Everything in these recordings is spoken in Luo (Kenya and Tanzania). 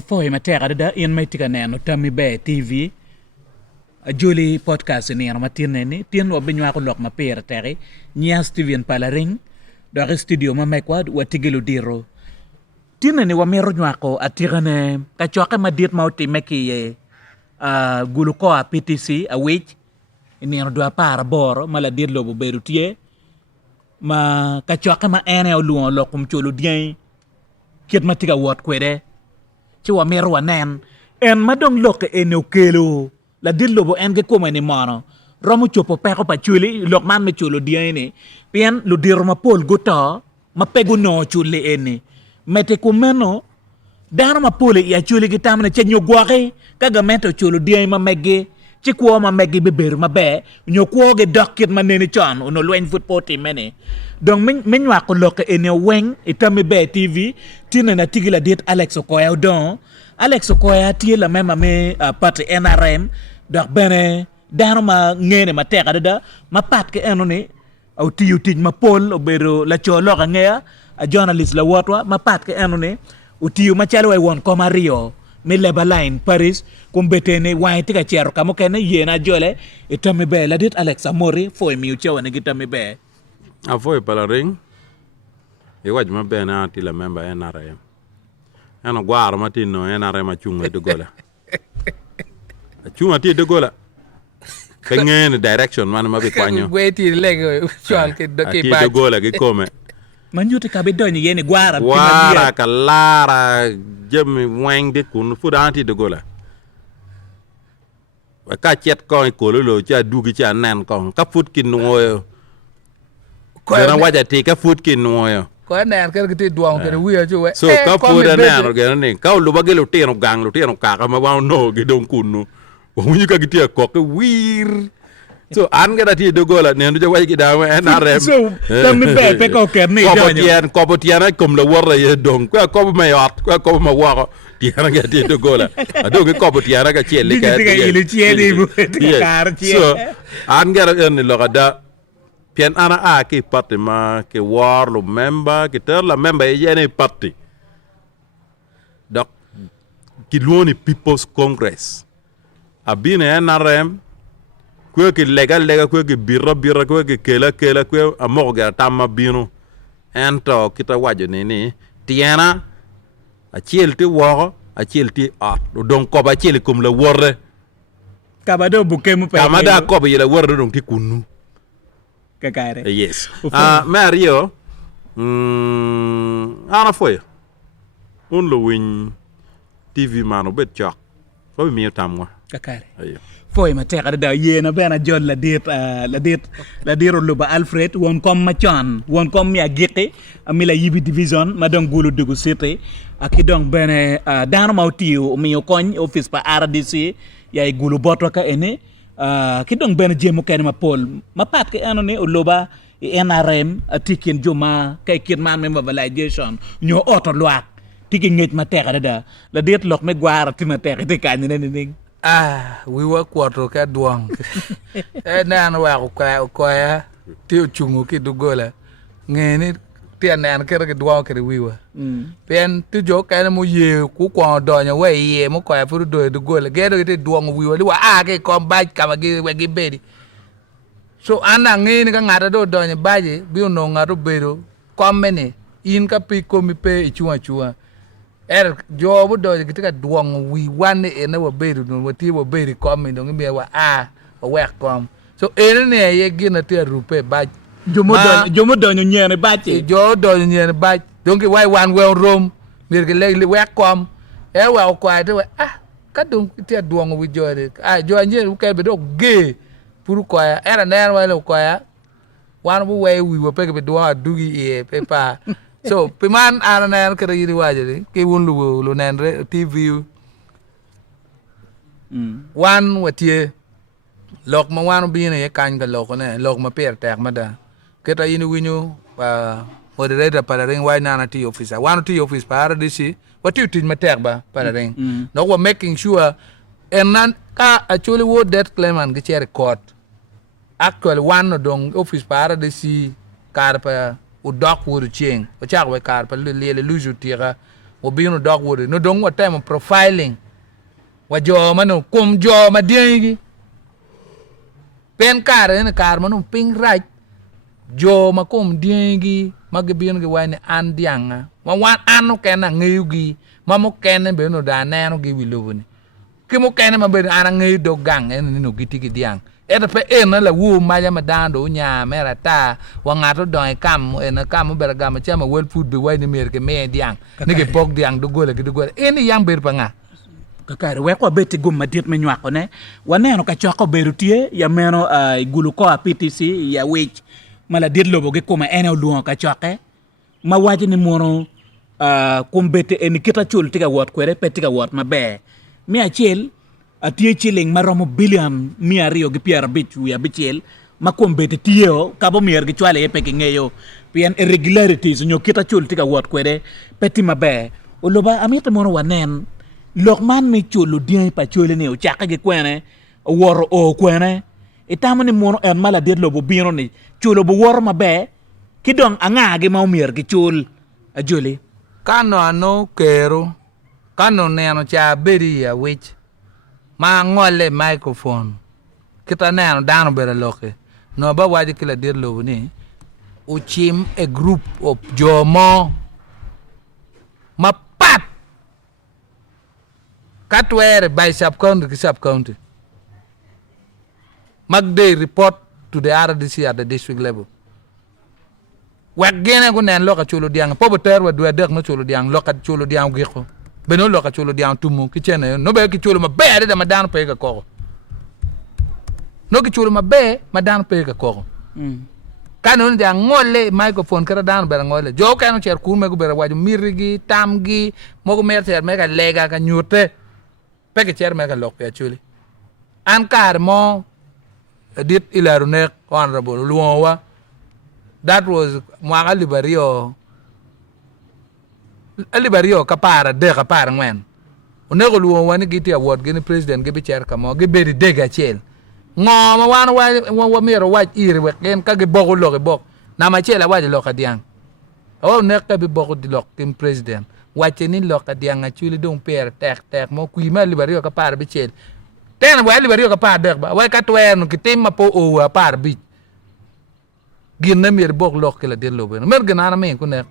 Foi matera da in mai tika neno Tammy Be TV. Acholi podcast ni ma tineni tin wa binywa ko lok ma pere tere nya Steven Palaring do studio ma mekwad wa tigelo diro. Tineni wa mero nywa ko atirane ka choke ma dit mauti meki ye gulu ko a PTC a wich ni do para boro mala dir lobo berutie ma ka choke ma ene o luon lokum cholo dien kit ma tiga wot kwede ci wa mero wa nen en madong lok ene okelo la dillo bo en ge koma ni mano romu chopo peko pa chuli lok man me chulo diene pien lu dir ma pol guto ma pegu no chuli ene mete kumeno dara ma pole ya chuli gitamna chenyo gware kaga mento chulo diene ma megge ci ko ma megge be ber ma be nyo ko ge dokit ma neni chan ono lwen football team mene donc min wa ko lok ene weng Tammy Be TV tina na tigila dit Alex Okoya don Alex Okoya tie la même ame parti NRM donc bene dano ma ngene ma teka da ma pat ke enone au tiu tij ma pol obero la cholo ga ngea a journalist la wotwa ma pat ke enone o tiu ma chalo won ko Mario me Lebaline Paris kumbetene wa tika chero kamo kene yena jole Tammy Be la dit Alex Amori foi mi uchewa ne Tammy Be a foi Palaring e waj ma be na ti la member NRM ano gwaro matino NRM achunga de gola achunga ti de gola kengene direction man ma be kwanyo gweti lego chwal ke do ke ba ti de gola ke come manjuti ka be donye yene gwara wara kalara jemi weng de kun fuda ti de gola wa ka chet ko lo cha dugi cha nan ko ka fut kin ngoyo ko na waja ti ka fut kin ngoyo ko nan ker ke duang ke wiya ju we so ka fuda nan ge ne ka lu ba ge lu teno gang lu teno ka ma wa no ge don kunu wunyu ka gitia ko ke wir so an ga ti de gola ne ndu waji da ma NRM so Tammy Be pe ko ker ne jonyo ko botian kom la wora ye don ko ma yot ko ma wa ti ana ga ti de gola ado ge ko botian ga chele ka diga ile chiedi bu kar chie so an ga en lo ga pien ana a ke parti ma ke war lo member ke ter la member ye ne parti donc ki luoni People's Congress abine NRM kwe ke legal kwe ke birra kwe ke kela kwe amorga tamma bino ento kita wajo ni tiena a chielti wo a chielti a don ko ba chiel kum la worre kabado bukemu pe kamada ko ba yela worre don ti kunu kakare yes Mario ana foi un lo win TV mano bet chak ko mi tamwa kakare ayo foi ma teka da yena bena jod la diro luba Alfred won kom ma chan won kom mi agike amila yibi division ma don gulu dugu city akidong bene dano mautiu mi okony office pa RDC yai gulu botwa ka ene kidong bene jemu kene ma pol ma pat ke anone luba NRM atikin juma kay kid man me mobilization nyo auto luak tiki ngej ma teka da la dit lok me gwara ti ma teka te kan ne ni we were quarter ka duang nan wa ko ya ti chungu ki dugola ngeni ti nan ka ke duang ke we wa pen ti jo ka mo ye ku ko do nya we ye mo ko ya fu do dugola ge do ti duang we wa ke kom ba ka ma ge we ge bedi so ana ngeni ka ngata do nya baje bi no ngaro bedo kom mene in ka pi ko mi pe chua jobu do gitika duong wi wan ene wa beru no ti wa beri kom ndo ngi wa wa kom so ene ne ye gina te rupe ba jomo do nyene bache jo do nyene ba donc wai wan we rom mir ge le wa kom wa ko ate wa ka dum te duong wi jode jo nyene ke be do ge puru ko ya era ne wa le ko ya wan bu we wi wa pe be do dugi e pe pa so piman ana nan kere yiri waje ke won lu nan TV wan watie lok ma wan bi ne kan ga lok ne lok ma per tek ma da ke ta yini winyu moderator Palaring why nana ti officer wan ti office para disi wati tin ma tek ba Palaring no we making sure and nan ka actually what that claimant get record actually one dong office para disi kar pa u dok wuru cheng o chak we kar pa le luju tira wo bino dog wuri no dong what time profiling wa jo manu kum jo ma diengi pen kar ne kar manu ping right jo ma kum diengi magabin gi wani an dianga ma wan anu kena ngeyugi ma mo kene be no da neno gi wilubuni ki mo kene ma be an ngey do gang en no gitigi diang eta pe en la wu ma ya ma dando nya mera ta wa ngato don kam en kam be ga ma chama well food be wani mer ke me diang ne ge pok diang do gole en yang ber panga kakari we ko beti gum madit me nywako ne waneno ka choko berutie ya meno gulu ko a PTC ya wich mala dit lobo ge kuma ene luon ka choke ma waji ni mono kumbete en kita chul tiga wot kwere pe tiga wot mabe mi achel atie chilling maromo billion mi ario ge pier bichu ya bichel ma kumbete tiyo kabo mier ge chwale ye pe ngeyo pien irregularities nyo kita chul tiga wot kwere peti mabe uloba amite mono wanen lokman mi chulu dien pa chule ne o chaka ge kwene woro o kwene itamani mono en mala dit lobo bino ni chulo bo wor mabe kidong anga ge ma umier ge chul ajuli kano ano kero kano neno cha beri ya wich ma ngole microphone kita neno dano bere loke no ba waji kila dit lobo ni uchim a group of jomo ma pat katwere by sub county Magday report to the RDC at the district level. Wak gene ko nen loka chulo diang po boter wa dua dek no chulo diang loka chulo diang giko. Beno loka chulo diang tumu ki chene no be ki chulo ma be ade da madan pe ka ko. No ki chulo ma be madan pe ka ko. Kanon dia ngole microphone kara dan ber ngole. Jo kanu cher kurme go ber waju mirigi tamgi mogo merter me ka lega ka nyurte. Pe ke cher me ka lok pe chuli. An kar mo dit ilarunek honorable luwa that was mwaka libario kapara de kapara ngwen onego luwa ni giti award gini president gibi chair kamo gibi de ga chel ngoma wa mero wa iri we ken ka gi bogo lo bok na ma chela wa lo ka diang o ne ka bi bogo di lo kim president wa cheni lo ka diang a chuli dong per tek mo kuima libario kapara bi chel tena wa libario kapara de ba wa ka twen kitim ma po o par bi ginna mir bok lok la de lo ben mer gana na men ku ne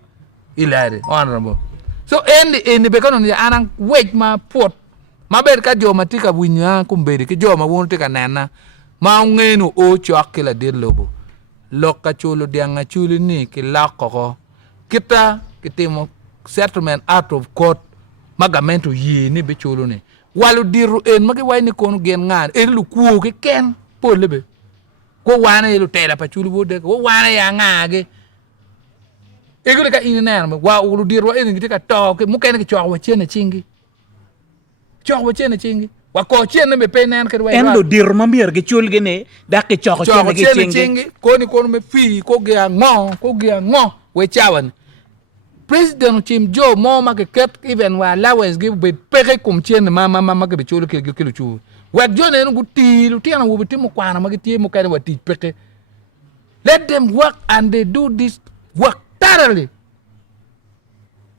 ilare honorable so endi be kono ni anang wait ma pot ma ber ka jo matika winya kumberi ki jo ma won tika nana ma ngenu o chok la de lo bo lok ka chulo dianga chuli ni ki lakko kita kitimo settlement out of court magamento yi ni be chulo ni walu diru en magi wayni kono gen ngar en lu kuo ke ken polebe ko wana yelu tela pa chulu bode ko wana ya ngage ego ka ina na wa ulu diru en ngiti ka to ke mukene ke chwa chene chingi wa ko chene me penen ke wa en lu diru mambier ge chul ge ne dak ke chwa chene ge chingi ko ni kono me fi ko ge ngo we chawan president chim jo mo ma ke ket even wa allowance give be peke kum chen ma ke chulu ke lu chu wa jo ne ngu ti lu ti na wo ti mo kwana ma ke ti mo ka wa ti peke let them work and they do this work thoroughly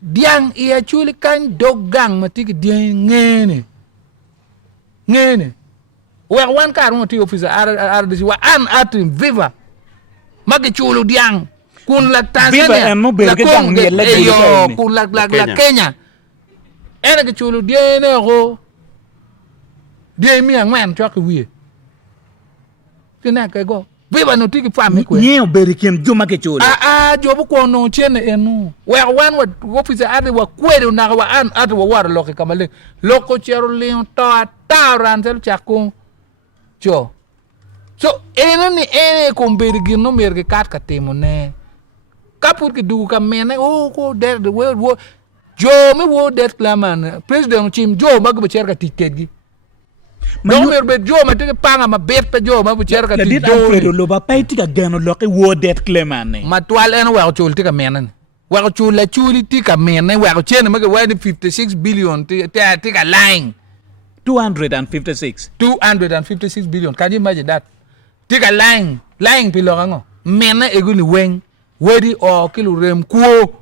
diang ia chuli kan dogang ma ti diang ngene wa wan ka ro ti officer RDC wa an atim viva ma ke chulu diang kun la Tanzania la Congo yo kun la Kenya ene ke chulu diene ro die mi angwen chok wie kina ke go viva no tiki fami ko nyeo berikem juma ke chulu jo bu ko no chene enu we wan wa officer ade wa kwere na wa an ade wa war loke kamale loko chero leon ta rantel chakun jo so ene ko berigin no merge kat katemone kapur ki du ka mene ko der the world wo jo me wo der klaman president chim jo mag bu cher ka ticket gi no mer be jo ma te panga ma bet pa jo ma bu cher ka ticket do Alfredo lo ba pay ti ka gano lo ke wo det klaman ma twal en wa chul ti ka mene wa chul la chuli ti ka mene wa chen ma ga wa 56 billion ti ka lying 256 billion can you imagine that ti ka lying pi lo ngo mene eguni wen wedi o kilu rem kuo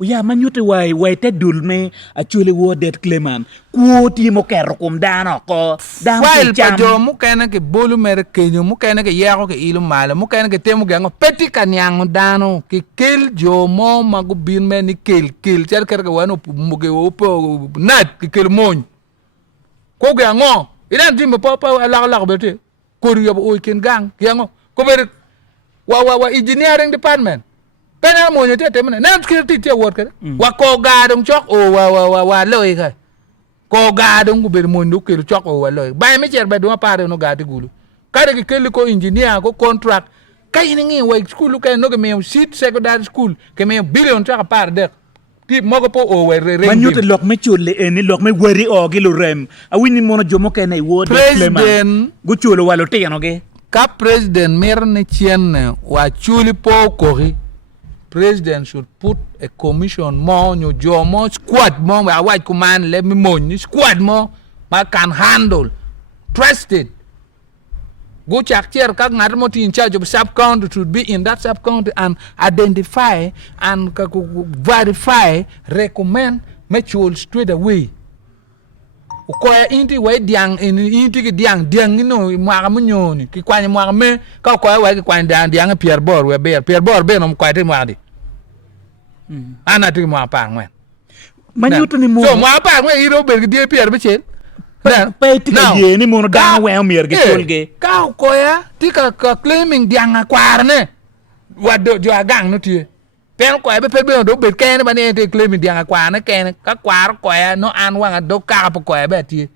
ya manyute wai te dul me Acholi wo det Clement ku ti mo ker kum dano ko dan While cham pajo mu kena ke bolu mer kenyo mu kena ke yako ke ilu mala mu kena ke temu gango peti kanyango dano ke kel jo mo magu bin me ni kel cher ker ke wano muge opo nat ke kel mon ko gango idan dimbe papa ala bete ko riyo o ken gang gango ko ber wa engineering department kana mo nyote temne nan skirti te wor kare wa ko gadum chok o wa loy ka ko gadum ku ber mo ndu kir chok o wa loy bay me cher be do pare no gadi gulu kare ke kel ko engineer ko contract kay ni ngi way school kay no ke me sit secondary school ke me billion ta par de ti mogo po o we re manyute lok me chule eni lok me wari o gi lo rem a wini mono jomo kene wo det Clement go chulo walo teno ge ka president mer ne chien wa chuli po kori president should put a commission more nyo jomo squad more wa white command let me money squad more ma can handle trusted go check here kak ngat mo in charge of sub county should be in that sub county and identify and verify recommend mature straight away ko inti we diang inti ke diang no mo mo nyoni ki kwani mo me ka ko we ki kwani diang Pierre Bor we Pierre Bor be no ko te mo adi ana ti mo pa ngwen manyute ni mo so mo pa ngwen iro be di Pierre be chen pe ti ka ye ni mono dan we mier ge chulge ka ko ya ti ka claiming diang kwar ne wa do jo gang no ti pen ko be pe do be ken ba ne te claiming diang kwar ne ken ka kwar ko ya no an wa do ka pa ko be ti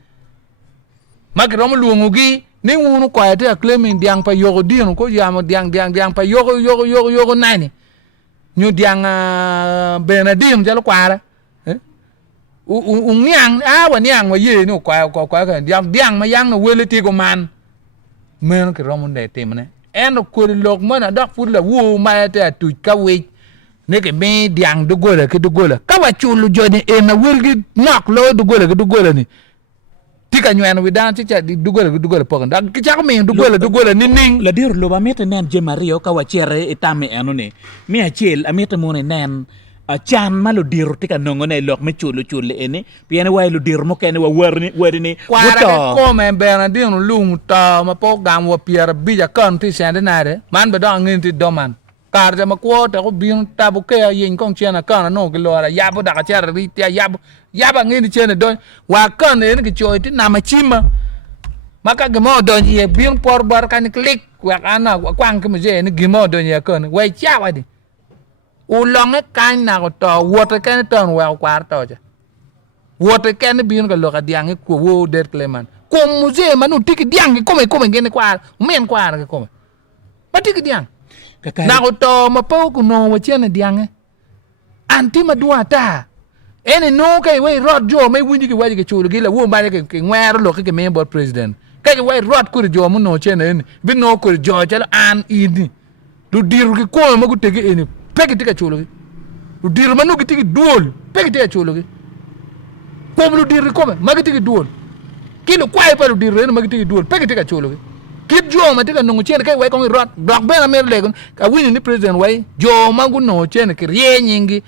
magro mo luongo gi ni wonu ko ya te claiming diang pa yogo din ko ya mo diang pa yogo nani nyu diang Benadim jalo kwara nyang wa nyang wa ye no kwa ka diang ma yang no wele ti ko man men ke romo de temne en ko lok mana dak fu la wo ma te tu ka we ne ke me diang do gola ke do gola ka wa chulu joni e na welgi nak lo do gola ni tika nywen wi dan ti cha do gola po nda ki cha ko me do gola ni ning la dir lo ba mete nen je Mario ka wa chere etame eno ne mi achel amete mo ne nen chan ma lo dir tika nongo ne lok me chulu ene piene wa lo dir mo kene wa wari ni kwara ko me Benadim lum to ma po gam wa Pierre bija kan ti sende na de man be do ngin ti do man kar ja ma ko ta ko bin ta bu ke yin kong chena kan no ke lo ra ya bu da ka cher ri ti ya ba ngin chena do wa kan ne ke choi ti na ma chima maka ge mo do ye bin por bar kan klik wa ana kwang ke me je ne ge mo do ye kan wa cha wa di u long e kan na ko to water kan ton wa kwar to ja water kan bin ko lo ka diang ko wo det Clement ko musée manu tiki diang ko me ngene kwar men kwar ko me ba tiki diang na ko to ma po ko no wa chene diang anti ma duata ene no kai we rod jo me winji ki waji ke chulu gi la wo ba ke ngwer lo ke member president kai we rod ko jo mo no chene bi no ko jo jala an idi du diru ki ko ma ko tege ene peki tika chulu du diru manu ki tiki duol peki tika chulu gi ko lu diru ko ma ki tiki duol kilo kwai pa du diru ene ma ki tiki duol peki tika chulu gi kit jo ma tika no chene kai we ko rod dok be na mer legon ka wini ni president we jo ma gu no chene ki ye nyingi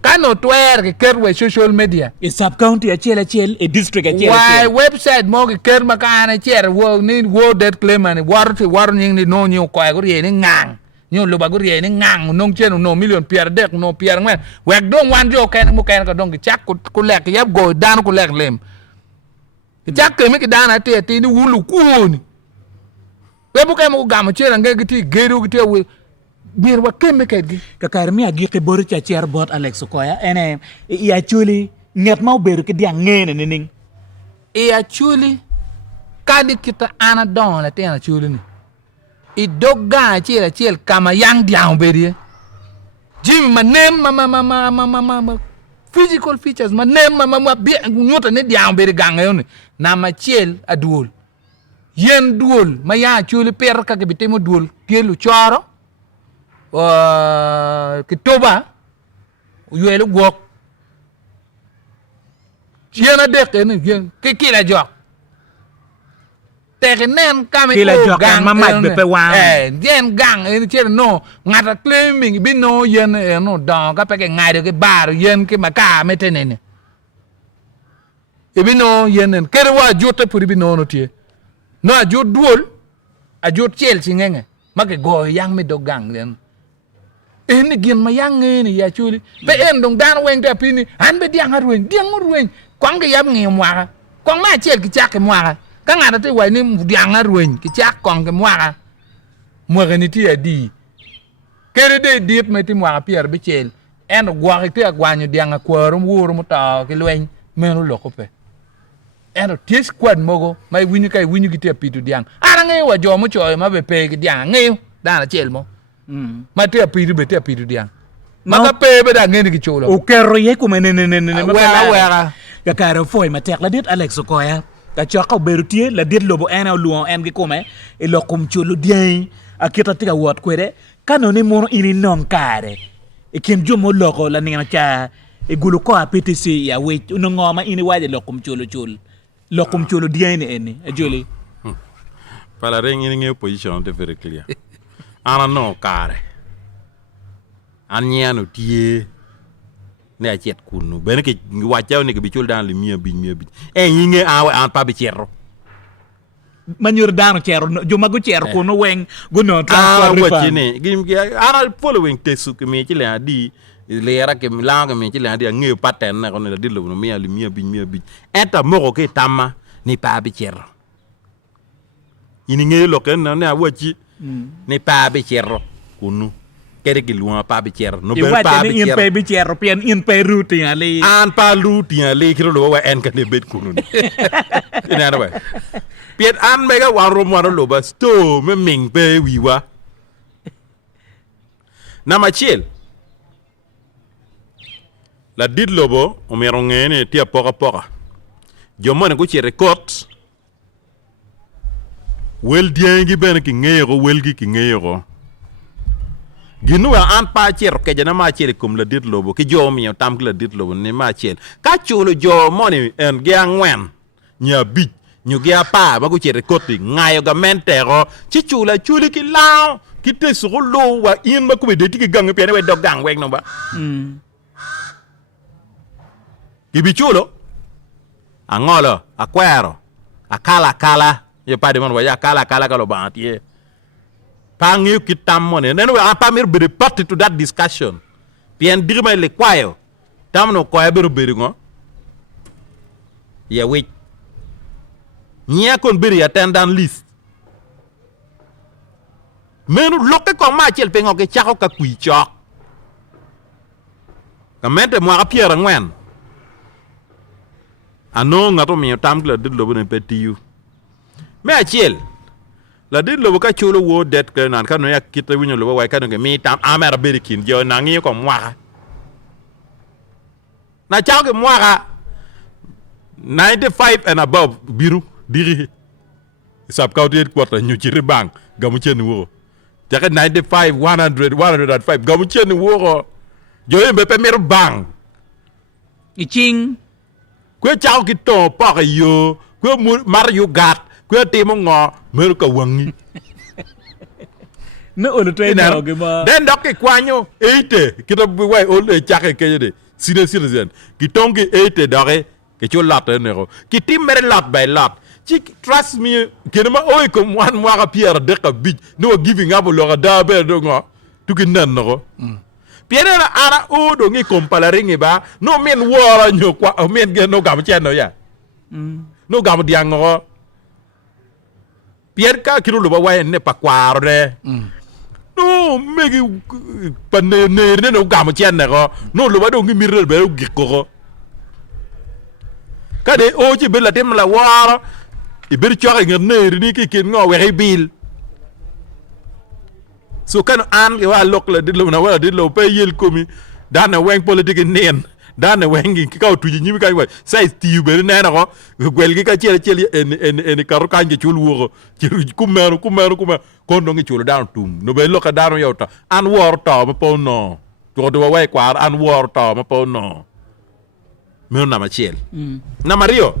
kano twer ke ker we social media e sub county achel e district achel why website mo ke ker makana cher wo ni wo det Clement war nying ni no nyu ko ko ye ni ngang nyu lo ba go ye ni ngang no chen no million Pierre dek no Pierre ngwen we don wan jo ken mo ken ko don ki chak ku lek yeb go dan ku lek lem ki chak ke mi ki dan ate ti ni wulu ku ni we bu ke mo gam cher nge ti geru ki te we bir wa kemme ket gi ka kar mi agi ke bor cha cher bot Alex Koya ene ya chuli nget mau ber ke dia ngene ni ning e Acholi kadi kita ana don la tena Acholi ni i dogga chel kama yang diang beri jim manem ma physical features manem ma bi nyota ne diang beri gang yon na ma chel adul yen dul ma ya Acholi per ka ke bitemo dul kelu choro kitoba yuelu gok yena dek ni ke kila jok te nen kame Kila jokan mamaj be pe wan. yen gang en chere no ngata claiming bi no yen no don ka pe ke ngade ke bar yen ke maka metenene e bi no yen en kere wa jota puri bi no no tie no a jot duol a jot Chelsea ngenge make go yang me do gang len en gin ma yang ni ya chuli pe en dong dan wen te pini an be diang arwen kwang ke yam ngi mwa kwang ma chel ki chak ke mwa ka ngata te wa ni diang arwen ki chak kwang ke mwa ni ti adi kere de diep me ti mwa pier be chel en gwa ke te gwa nyu diang akwarum wuru muta ke lwen me no loko pe en ti squad mogo mai winyu ki te pitu diang ara ngi wa jo mu choy ma be pe ki diang ngi da chel mo ma te pitu diang maka pe be da ngene ki chulo o kero ye ku ne wera ka karo foi ma tek la dit Alex Koya ka choko berutie la dit lobo en luon en gi come e lo kum chulo dien akita tika wot kwere kanone mono ini non kare e kin jomo loko la ninga cha e gulu ko a PTC ya we no ngoma ini waje lo kum chulo dien ni e joli pala ring in position de very clear ana no kare an nyano tie ne a chet kunu ben ke wachaw ne ke bichul dan le mia bi e yinge awe an pa bi cherro manur dano chero jo mago chero ko no wen go no transfer wachi ne gim ke ana following tesu ke me chile adi le era ke milanga me chile adi nge pattern na ko ne di lo no mia le mia bi eta moko ke tama ni pa bi cherro ini nge lo ken na wachi ni pa bi cherro kunu kere ki luan pa bi cher no be pa bi cher in pe bi cher pien in pe ruti ali an pa luti ali kiro lo wa en ka ne bet kunu ina na ba pien an mega wa rom wa lo ba sto me ming pe wiwa na ma chiel la dit lobo o mero ngene ti poka jomo ne ko chi record wel diengi ben ki ngeyego wel ki ngeyego ginu an pa cher ke jana ma cher kum la dit lobo ki jo mi tam la dit lobo ni ma cher ka chulo jo moni en ge angwen nya bi nyu ge pa ba ku cher koti ngayo ga mentero chi chula chuli ki lao ki te su lo wa in ma ku be de ti gang pe ne we dog gang wek no ba ki bi chulo angolo akwero akala ye pa de mon wa ya kala lo ba tie pangi kitamone neno apamir be part to that discussion bien dirma le kwayo tamno ko be beringo ya we nya kon beri attendant list menu loke ko ma chel pengo ke chako ka kui chok kamente mo apiera ngwen ano ngato mi tam kla dit lo bene petiu me achel la dit lo ka chulo wo det ke nan ka no ya kita winyo lo wa ka no ke mi tam amera berikin jo na ngi ko mwaka na chao ke mwaka 95 and above biru diri sab county quarter nyu chiri bang gamu chen wo jaka 95 100 105 gamu chen wo jo yembe pe mer bang iching kwe chao ki to pa yo kwe mar yu gat kwe timo ngo mer ka wangi no ono try no ge ma den dok ki kwanyo 80 kito way ol e chake ke de citizen ki tongi 80 dore ke cho lat ne ro ki timmer lat by lat chi trust me kenema oy ko wan mo ka pierre de ka bij no giving up lo da be do ngo tu ki nan no pierre na ara o do ngi kompalare ngi ba no men wora nyo kwa men ge no gam chen no ya no gam diang ngo pierre ka kilo lo ba wa ne pa kwaro de no megi panne ne no gam chen ne go no lo ba do ngi mirel be gi ko kade o ci bela tem la wara e ber ci wax ne ni ki ken ngo waxe bil so kan an wa lok la dit lo na wala dit lo pay yel komi dana weng politique nen dana wengi ki kaw tuji ñimi kay way say tiu be ne na ko gwel gi ka ci en karu kan ci wuro ci ku meru ko no ngi ci daan tum no be loka daanu yow ta an wor ta ma po no to do way kwar an wor ta ma po no me na ma ciel na mario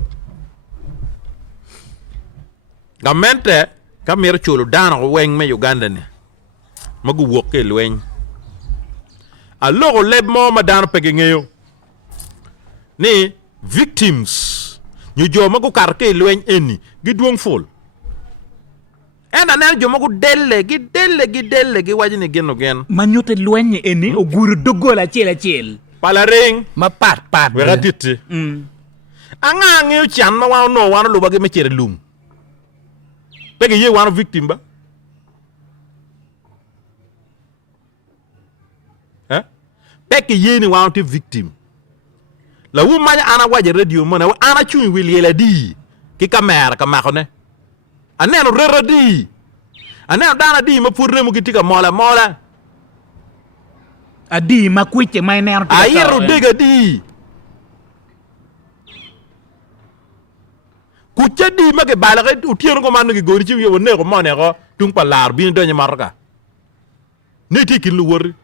Gamente ka mir chulo dano weng me Uganda ni. Magu woke lweny. A logo leb mo madano pegengeyo. Ni victims. Nyu jo magu karke lweny eni. Gidwong full. Ena nen jo magu delle gi wajini geno gen. Manyote lweny eni oguru dogola chel. Palaring. Ma pat. Wega titi. Anga ngeyo chan ma wano luba ge mechere lum. Pege ye wano victim ba. Peke ye ni wano te victim. La wu manya ana waje radio mona wa ana chun wili la di. Ki kamera ka makone. Aneno rera di. Aneno dana di ma purre mu gitika mola. Adi makwiche mai nero. Ayero dega di. Kucha di make balare utieno ko manu ki gori chi yo ne ko mone ko tung palar bi do nya marka. Ne ti kin lu wor.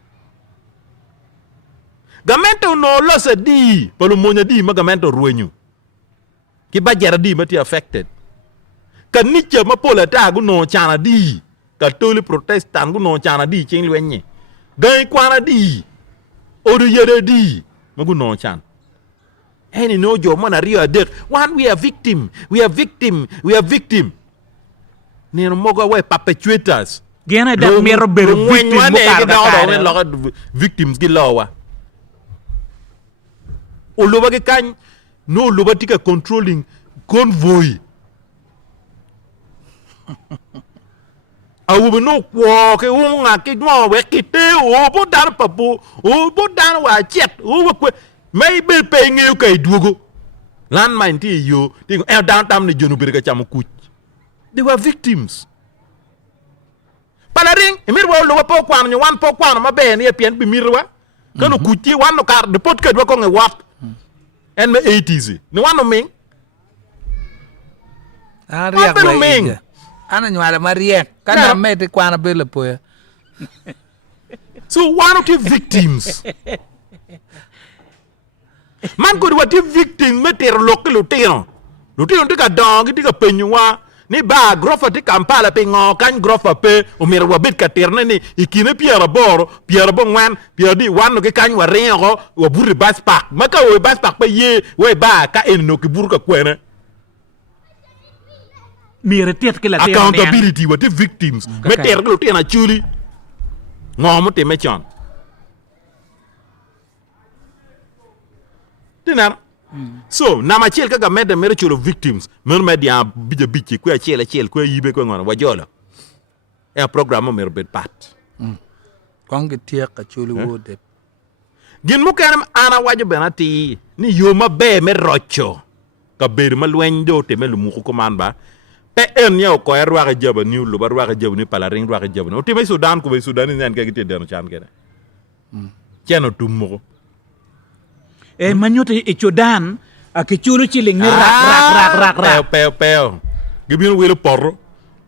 Gamento no losa di, palo monya di ma gamento ruenyu. Ki bajara di ma ti affected. Ka niche ma pola ta gu no chana di. Ka toli protestant gu no chana di chen lwenye. Gai kwana di. Odu yere di. Ma gu no chan. Any no jo mana rio adek. One we are victim. Ni no moga we perpetuators. Gena da mero ber victim mo kar. Victims gi lawa. O loba ke kany no loba tika controlling convoy. Awu no kwa ke unga ke no we kite o bo dar papu o bo dar wa chet o ko may be pe ngew kay dugo lan man ti yo ti e down tam ni jonu bir ka cham kuch. They were victims. Palaring emir wo lo po kwan nyu wan po kwan ma be ni pien bi mirwa kanu kuchi wan no kar de pot ke ko nge wat en me 80s ni wan no ming Ariak we. Ana nyala mariek kana mete kwana bele poya. So one of the victims. Man could what the victim meter local lutino. Lutino tika dong tika penyua. Ni ba grofa tika Kampala pe ngo kan grofa pe umir wabit katerna ni ikine piara bon wan piara di wan no ke kan wa rengo wa buri bas pak. Maka we bas pak pe ye we ba ka en no ki buru ka kwena. Accountability with the victims. Meter lutino Acholi. Ngomo te mechon. Dinar. So, na machel ka gameda mere chulo victims. Mer media bija bichi kwa chela kwa yibe kwa ngona wajola. E program mer bet pat. Konge tie ka Acholi wode. Gin mo kanam ana wajo benati ni yoma be me rocho. Ka ber malwendo te melu muko komanda. Pe en ya ko erwa ga jaba ni lu barwa ga jaba ni palaring rwa ga jaba. O te me Sudan ko be Sudan ni nan ka gite dano chan kene. Cheno tummo. E manyote e chodan a ke chulo chiling ni rak. Peo. Gibin welo porro.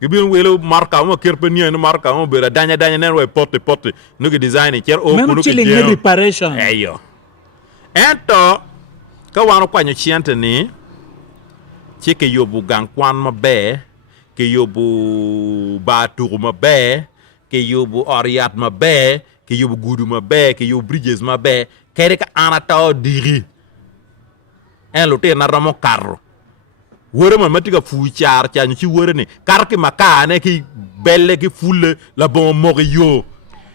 Gibin welo marka mo kerpe ni no marka mo bera danya nen we pote. No ge design cher o ko no ke chiling ni reparation. Eyo. Ento ka wano kwanyo chiante ni chike yobu gangkwan mabe, ke yobu batur mabe, ke yobu oriat mabe, ke yobu gudu mabe, ke yobu bridges mabe, kere ka anata diri. En lote na ramo carro. Wore man matika fu char chanyu chi wore ni. Kar ki makane ki belle ki fulle la bon mori yo.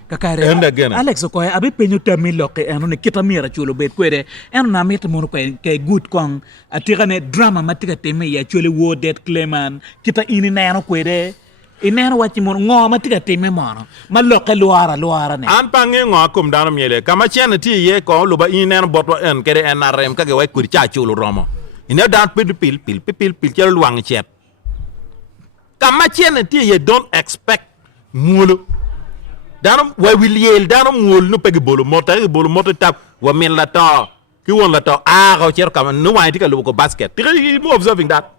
Kakare Alex ko abi penyu tami loke eno ne kita mira chulo bet kwede eno na mit mo ko ke good kong atirane drama matika teme ya chule wo dead cleman kita ini na eno kwede ineno wachi mo ngo matika teme mono ma loke luara ne an pange ngo kom dano miele kama chen ti ye ko luba ineno botwa en kede NRM kage wai kuri cha chulo romo ine dan pil chelo luang chet kama chen ti ye don't expect mulo danam wa williel danam wol no pegi bolo moto tap wa men la ta ki won la ta ko cher kam no wa tika lu ko basket tiri mo observing that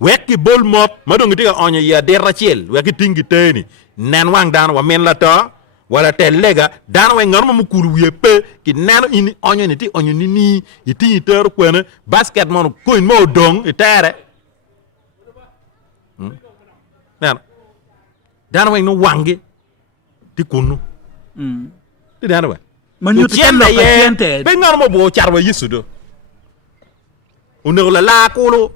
weki bol mot madong tika onyo ya de rachel weki tingi teni nen wang dan wa men la ta wala te lega dan wa ngor mo kul wiye pe ki nen ini onyo ni iti ter kwene basket mon ko mo dong itere nana dana way no wange ti kunu ti dana way Manyut kan lo paciente. be ngor mo bo charwa yisudo unegla la kulu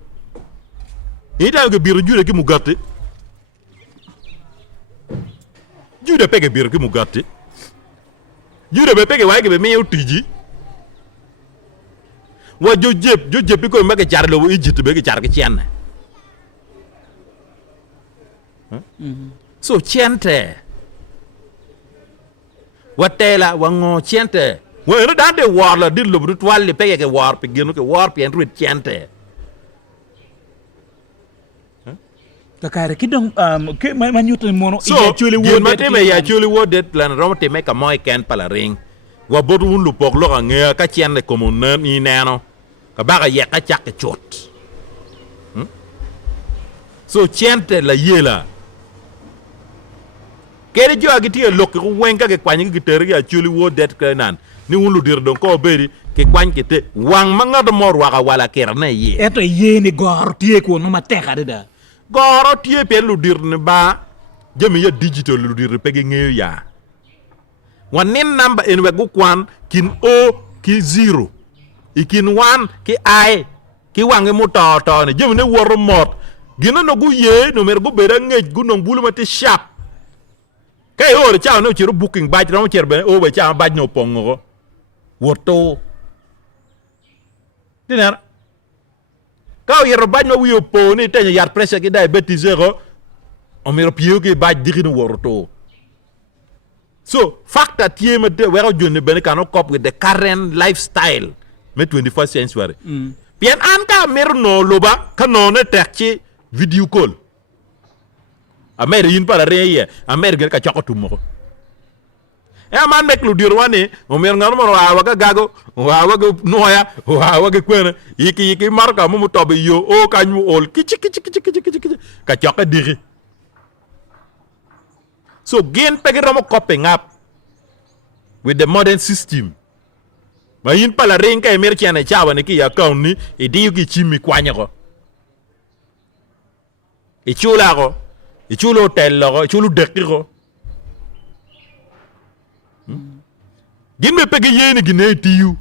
ida ga biru jude ki mu gatti jude pege biru ki mu gatti jude be pege way ge be mi utiji wa jojep ko mage charlo wo ijit be ge char ke chenne so chente watela wango chente wo no dande war la dillo bu twalli pege ke war pe genu ke war pe en ruit chente Kakare kidong ke manyut mono so gen mate me ya chuli wo det plan romte me ka moy ken pala ring wa bodu un lu pok lo nga ka chenne como nan ni nano ka baga ye ka chak chot so chente la yela kere jo agiti lo ko wenga ke kwany ki ter ya chuli wo det kenan ni un lu dir don ko beri ke kwany ke te wang manga do mor wa wala ker na ye eto yeni gor tie ko no mateka de da goro tie pe lu dir ne ba jemi ya digital lu dir pe ge nge ya wanin number en we gu kwan kin o ki 0 ikin 1 ki I ki wange mu to ne jemi ne wor mot gina no gu ye no mer gu bera nge gu no bulu mate sharp kay ore cha no chiru booking badge no cherbe o be cha badge no pongo woto dinar ka yero badge no wiyo po ni tanya yar pressure ki diabetes ero o mero piyo ki badge dikino woto so factor tie me de wero jonne ben kan cop with the current lifestyle me 21st century bien anta mer no loba kanone tekchi video call Amer yin para reye Amer gel ka chokotu mo e man nek lu dir wane o mer ngano mo wa ga gago wa ga noya wa ga kwena yiki marka mo tobe yo o kanyu ol kichi ka chokka diri so gen pegiramo coping up with the modern system ma yin pala renka e mer chane chawa ne ki account ni e di yuki chimi kwanya ko e chula ko ichulo tello ichulo dekiro gimbe pege yene gine tiyu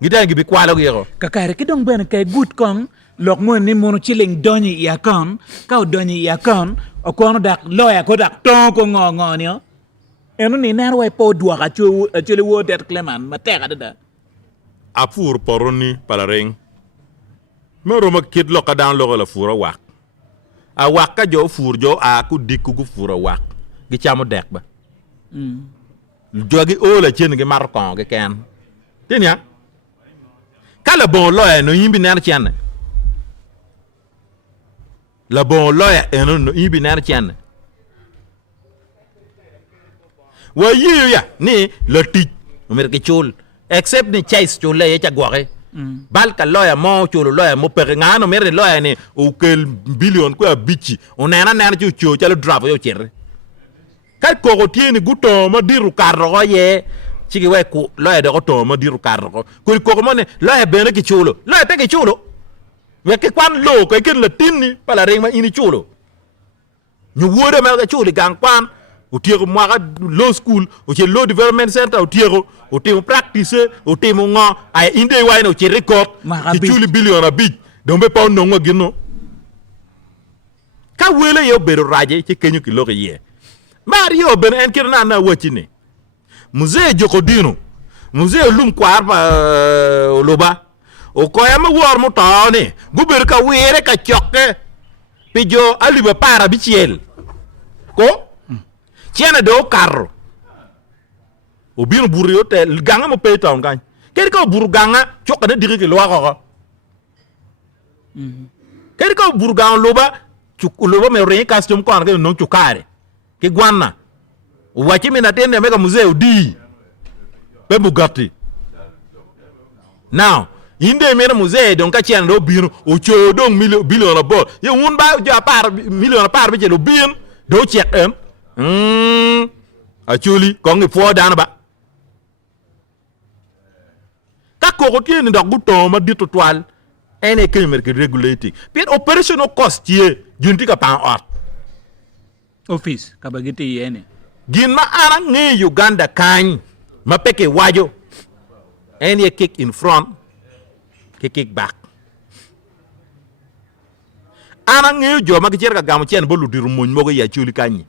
gidangi bi kwalo gero kakare kidong ben kay good kong lok mo ni mono chilling doni ya kan ka doni ya kan o kono dak loya ko dak ton ko ngo ni eno ni nar way po dwa ka chule wo det cleman mateka da apur poroni palareng mero makit lo kadan lo la fura wak a waka jo fur jo a ku dikku gu fura wak gi chamu dek ba jogi o la chen gi mar kon gi ken tinya kala bon loya no yimbi ner chen la bon loya eno no yimbi ner chen wa yi ya ni le tic mer ke chul except ni chase chul le ya gware balka lawyer mo chulo lawyer mo per ngano mere lawyer ni o kel billion ko bichi onena nana chu chalo dravo yo cher kai ko tieni guto ma diru karro ye chiki we ku lawyer de to ma diru karro ko mo ne lawyer bene ki chulo lawyer te ki chulo we ke kwan lo ko ken la tinni pala ring ma ini chulo ñu wode ma ga chulo gang kwan o tiego moaga law school o che law development center o tiego o temo practice o temo nga ay inde wayno che record ki chuli billion a big dombe pa no nga gino ka wele yo bero raje che kenyu ki loge ye mario ben en kirna na wachine musée jokodino musée lum kwar ba loba o koyama wor mo tawne guber ka were ka chokke pijo aliba para bichiel ko tiene do carro o bien buryo te ganga mo pay taw gañ ker ko bur ganga chokka de diri ke lo ko ker ko bur ganga loba loba me re custom ko an no chukare ke gwanna o wachi mi na tende mega museo di be bugatti now inde me na museo don ka tiene do biro o chodong billion bo ye won ba ja par million par be lo bien do check Acholi ko ngi fo dana ba ka ko tieni ndok buto ma ditu twal ene kemer ke regulating pin operational cost ye junti ka pan ot office kabagiti yene gin ma arang ni Uganda kan ma peke wajo ene kick in front ke kick back arang ni jo ma ke cher ka gam chen bolu dir muñ mo ko ya chuli kanyi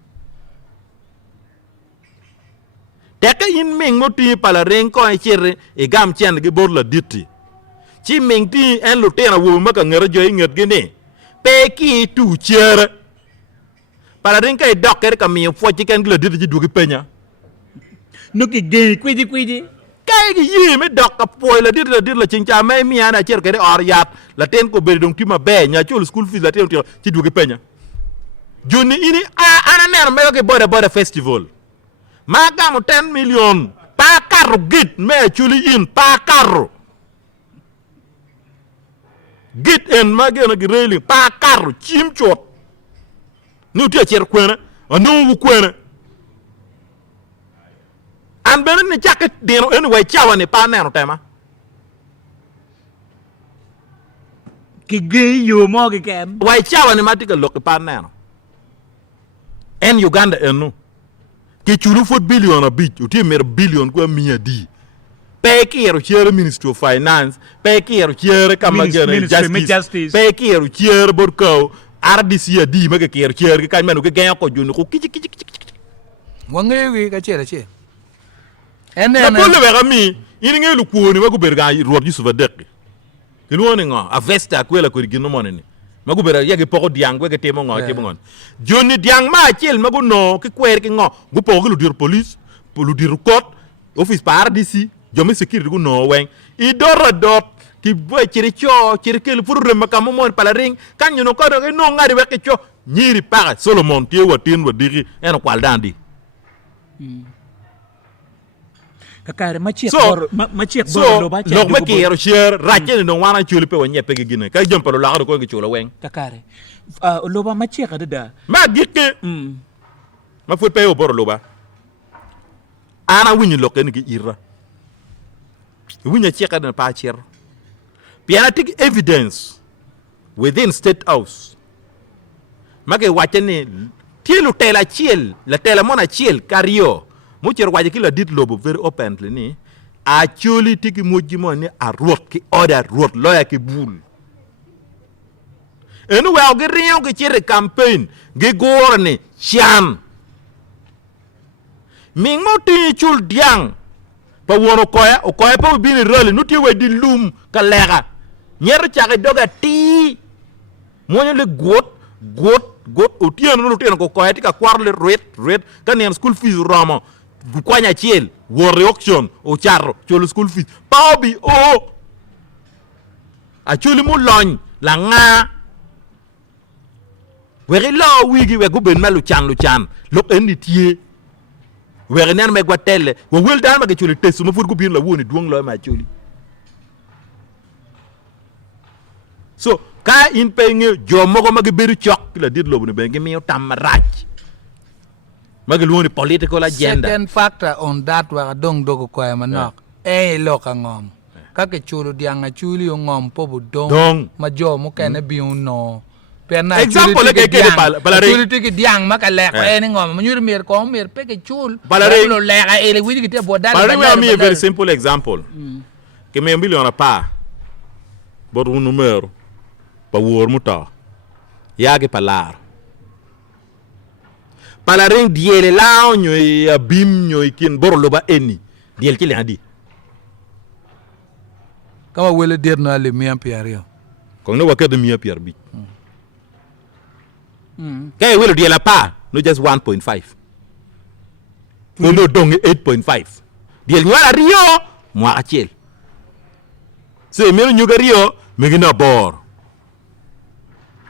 teke in ming mo ti pala ren ko e cher e gam chen ge bor la ditti chi ming ti en lu tena wu ma ka ngere jo nget gene pe ki tu cher para rin kay docker ka mi fo ci ken gla dit ci dugi peña no ki ge kwidi kay gi yi mi dok ka poy la dit la ci ca may mi ana cer kere or yat la ten ko be donc ti ma be nya ci school fees la ten ci dugi peña joni ini ana ner me ko boda festival ma gamu 10 million pa karu git me chuli in pa karu git en ma gena gi railing pa karu chim chot nu te cer kwena anu wu kwena an benen ni jacket dino en way chawane pa neno tema ki ge yo mo ke ken way chawane matika lokki pa neno en Uganda enu ke churu fot billion a bit uti mer billion ko miya di pe kiro chere Ministry of Finance pe kiro chere kamagene justice pe kiro chere borko RDC ya di ma ke ker ke kan menu ke gan ko junu ko kici wangewi ka chere che na ko le vera mi ini ngelu ko ni ma ko berga ro ji suva dek ke lo ni nga a vesta ko la ko gino monene ma ko berga yage poko diang ko ke temo nga temo ngon joni diang ma chel ma ko no ke kwer ke ngo go poko lu dir police lu dir court office par RDC jomi security ko no wen I dot ki boy chiri cho chiri kel pour remakam mon pala ring kan ñu ko do no ngari wek cho ñiri para Solomon tie watin wadiri en kwal dandi kakare ma ci so bor lo ba ci lo ma ki yero cher rajje no wana chuli pe wonye pe gine kay jom palo la ko ngi chula wen kakare lo ba ma ci da ma gikke ma fu pe o bor lo ba ana winyi lo ken gi irra winya ci ka pa cher pianatic evidence within state house make watene tilu tela chiel la tela mona chiel kario mu cher waje ki la dit lobo very openly ni Acholi tiki moji moni a rot ki order rot lawyer ki bul enu wa ge riyo ki cher campaign ge gorne chan ming mo ti chul diang pa wono koya o koya pa bini role nuti we di lum ka lega nyer chake doga ti monyo le got o tien no tien ko koya ti ka kwarle ret kan en school fees rama gu kwanya chiel war auction o charro cholo school fees pa bi o Acholi mu logn la nga we lo wigi we go ben malu chan lo endi tie we nen me gwatelle wo wel dan ma ke choli tesu ma fur ko bin la woni duong lo ma Acholi so ka in penge jo mogo magi beru chok la dit lobu ne bengi mi tam raj magi luoni political agenda second factor on that wa dong dogo ko ma nok lo ka ngom ka ke chulo dianga chuli ngom po bu dong ma jo mo kene bi no pena example ke balare chuli tiki diang ma ka le ko ni ngom ma nyur mer ko mer pe ke chul balare lo le ga ele wi ki te bo dal balare mi a very simple example ke me million pa bor un numero pa wor muta yage palar palaring diele lao nyoy abim nyoy kin borlo ba eni diel ci lendi kama wele der na le mi ampiar yo ko no wakade mi ampiar bi kay wele diela pa no just 1.5 ko no dong 8.5 diel nyala rio mo achel se mero nyuga rio megina bor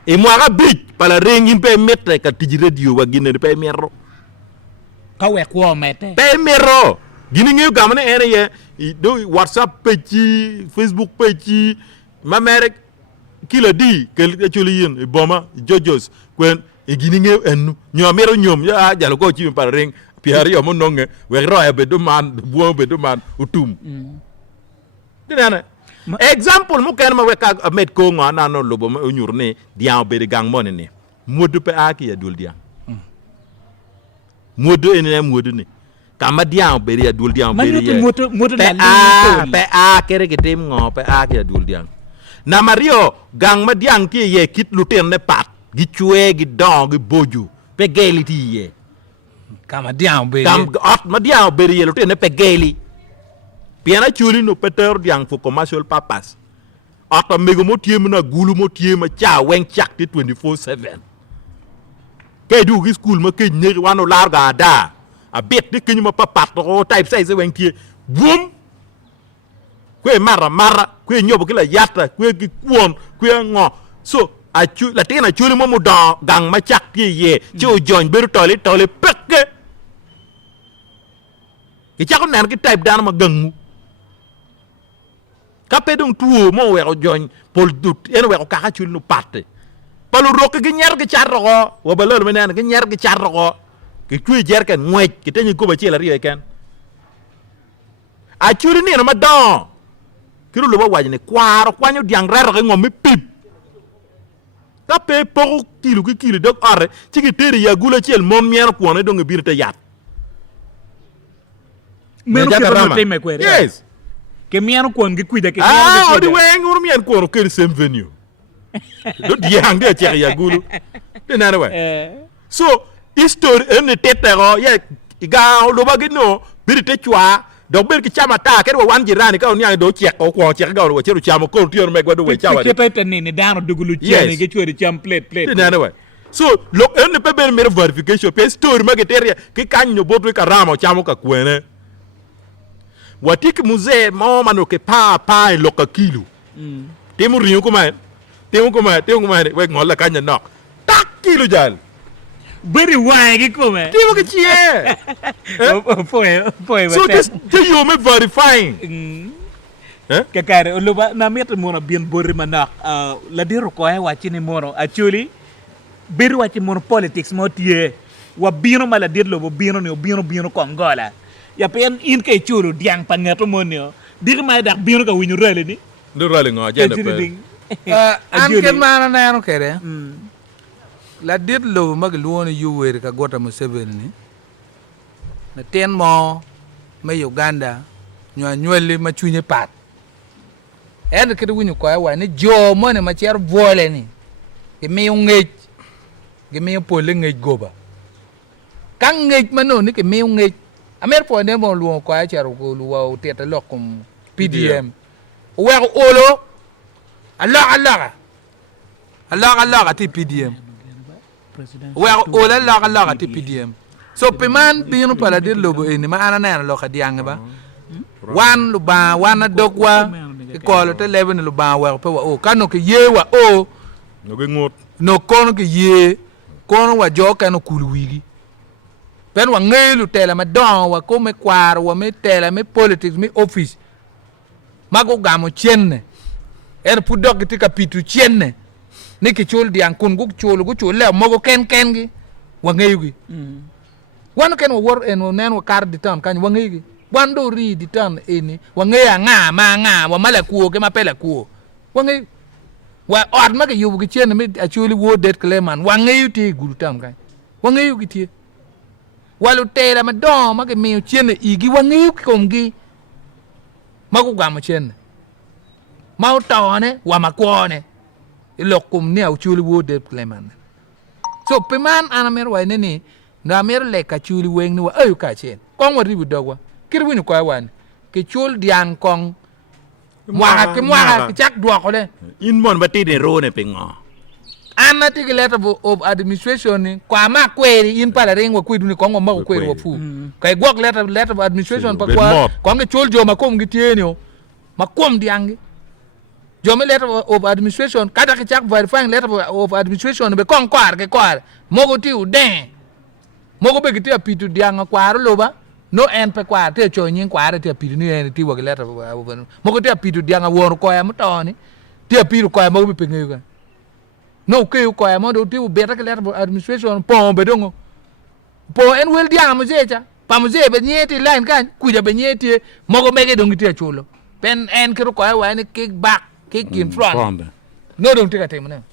e mo aga bit pala ringin pe metre ka tiji radio wa gine pe mero ka we ko mete pe mero gini ngi gamane ene ye do WhatsApp page Facebook page ma mere kila di ke Acholi yin e boma jojos kwen e gini ngi enu nyomero nyom ya jalo ko ci pala ring piari yo mo nonge we roya be do man buo be do man utum dinana example mu ken ma weka met ko ngana no lobo ma nyurne dian be gang monene modu pe aki ya dul dian modu ene modu ni kama dian be ya dul dian be ya moto pe a pe a kere ke tim ngo pe a ya dul dian na mario gang ma dian ki ye kit luten ne pat gi chue gi dong gi boju pe geli ti ye kama dian be kam ot ma dian be ye luten ne pe geli piana chuli no peter diang for commercial purpose ata mego mo tiem na gulu mo tiem cha wen chak 24/7 ke du gi school ma ke ne wano larga da a bet de kenyu ma papa to type size wen tie boom kwe mara kwe nyobo kila yata kwe gi kwon kwe ngo so a chu la tena chuli mo mo da gang ma chak tie ye chu join beru tole pekke ki chako nan ki type dan ma gangu kapé dong tuo mo wéro joñ pol dut en wéro kaka chul nu patte palu rok gi ñer gi charro wo ba lol menen gi ñer gi charro ki tuy jer ken ngwej ki teñu ko ba ci la rié ken a chul ni ma don ki lu ba wajne kwaro kwanyu diang rar gi ngom mi pip kapé poru kilu ki kilu dok arre ci gi téré ya gula ciel mom ñer ko ne dong biir te yat menu ke ba te me kwere yes ke miano kon gi kuida ke o di wen ngur mien ko ke sem venue do diang de cheikh ya gulu de na we so history en tetero ye ga lo ba gi no bir te chwa do bir ki chama ta ke wan jirani ka on do cheikh ko cheikh ga ro cheru chama ko tior me gwa do we chawa ke pe ni dano dugulu chene ge chori cham plate de na we so lo en pe ber mer verification pe story ma ge teria ki kanyo bodu ka ramo chamo ka kwene watiki muzee mo mano ke pa loka kilo temu riyo kuma we ngola kanya nok tak kilo jal beri wangi kuma temu ke chie foi so this you me verifying ke kare luba na met mo bien borri manak la diro ko ay wachi ni mono actually beri wachi mono politics mo tie wa bino mala dirlo bo bino ni bino ko ngola ya pen in kay churu diang pangato monyo dir may dak bino ka winyu rale ni do rale ngo jende pe an ke mana na no kere la dit lo mag luone yuwer ka gota Museveni ni na ten mo me Uganda nyoli ma chunye pat en ke winyu ko wa ni jo mo ne ma cher vole ni ke me ngej ke me pole ngej goba kan ngej mano ni ke me ngej amer po ne mo luon ko a charo ko luwa o teta lokum PDM o wa olo Allah ti PDM wa ola Allah ti PDM so peman binu pala dir lobo eni ma ana na lo ka dianga ba wan lu ba wan dogwa ko lo te leben lu ba wa pe wa o kanu ke ye wa o no ge ngot no kono ke ye kono wa jo kanu kulwigi pen wa ngelu tela ma don wa ko me kwar wa me tela me politics me office mago gamo chenne er pu dog ti kapitu chenne ne ke chol di ankun gu chol le mogo ken gi wa ngeyugi wan ken wor en nen wa kar di tan kan wa ngeyugi wan do ri di tan eni wa ngeya nga wa mala kuo ke ma pela kuo wa ngey wa od ma ke yugi chenne me actually wo det kleman wa ngeyu ti guru tam kan wa ngeyugi ti walu tera ma don ma ke mi chene igi wangi komgi ma ku gamo chene ma utone wa makwone ilokum ne au chuli wo de kleman so peman anamer wa neni na mer le ka chuli wen ni wa ayu ka chen kon wa ribu dogwa kirbu ni ko wan ke chul dian kon mwa ke chak dwa ko le in mon bati de rone pingo ana tigi letter of administration ni kwa ma kweri in pala ring wa kwidu ni kongo ma kweri wa fu kay gok letter of administration pa kwa kongo chol ma kom gitieni o ma kom diangi jo me letter of administration kada ke chak verifying letter of administration be kon kwar ke kwar mogo ti u den mogo be giti apitu dianga kwar loba no en pe kwar te cho nyin kwar te apitu ni en ti wa letter mogo te apitu dianga wor ko ya mutoni te apitu ko ya mogo be pengu no ke ko ya mo do ti u beta ke letter administration po be dongo po en wel dia mo zecha pa mo ze be nyeti line kan ku ja be nyeti mogo mege dongi te chulo pen en kero ko wa ni kick back kick in front no don't take a time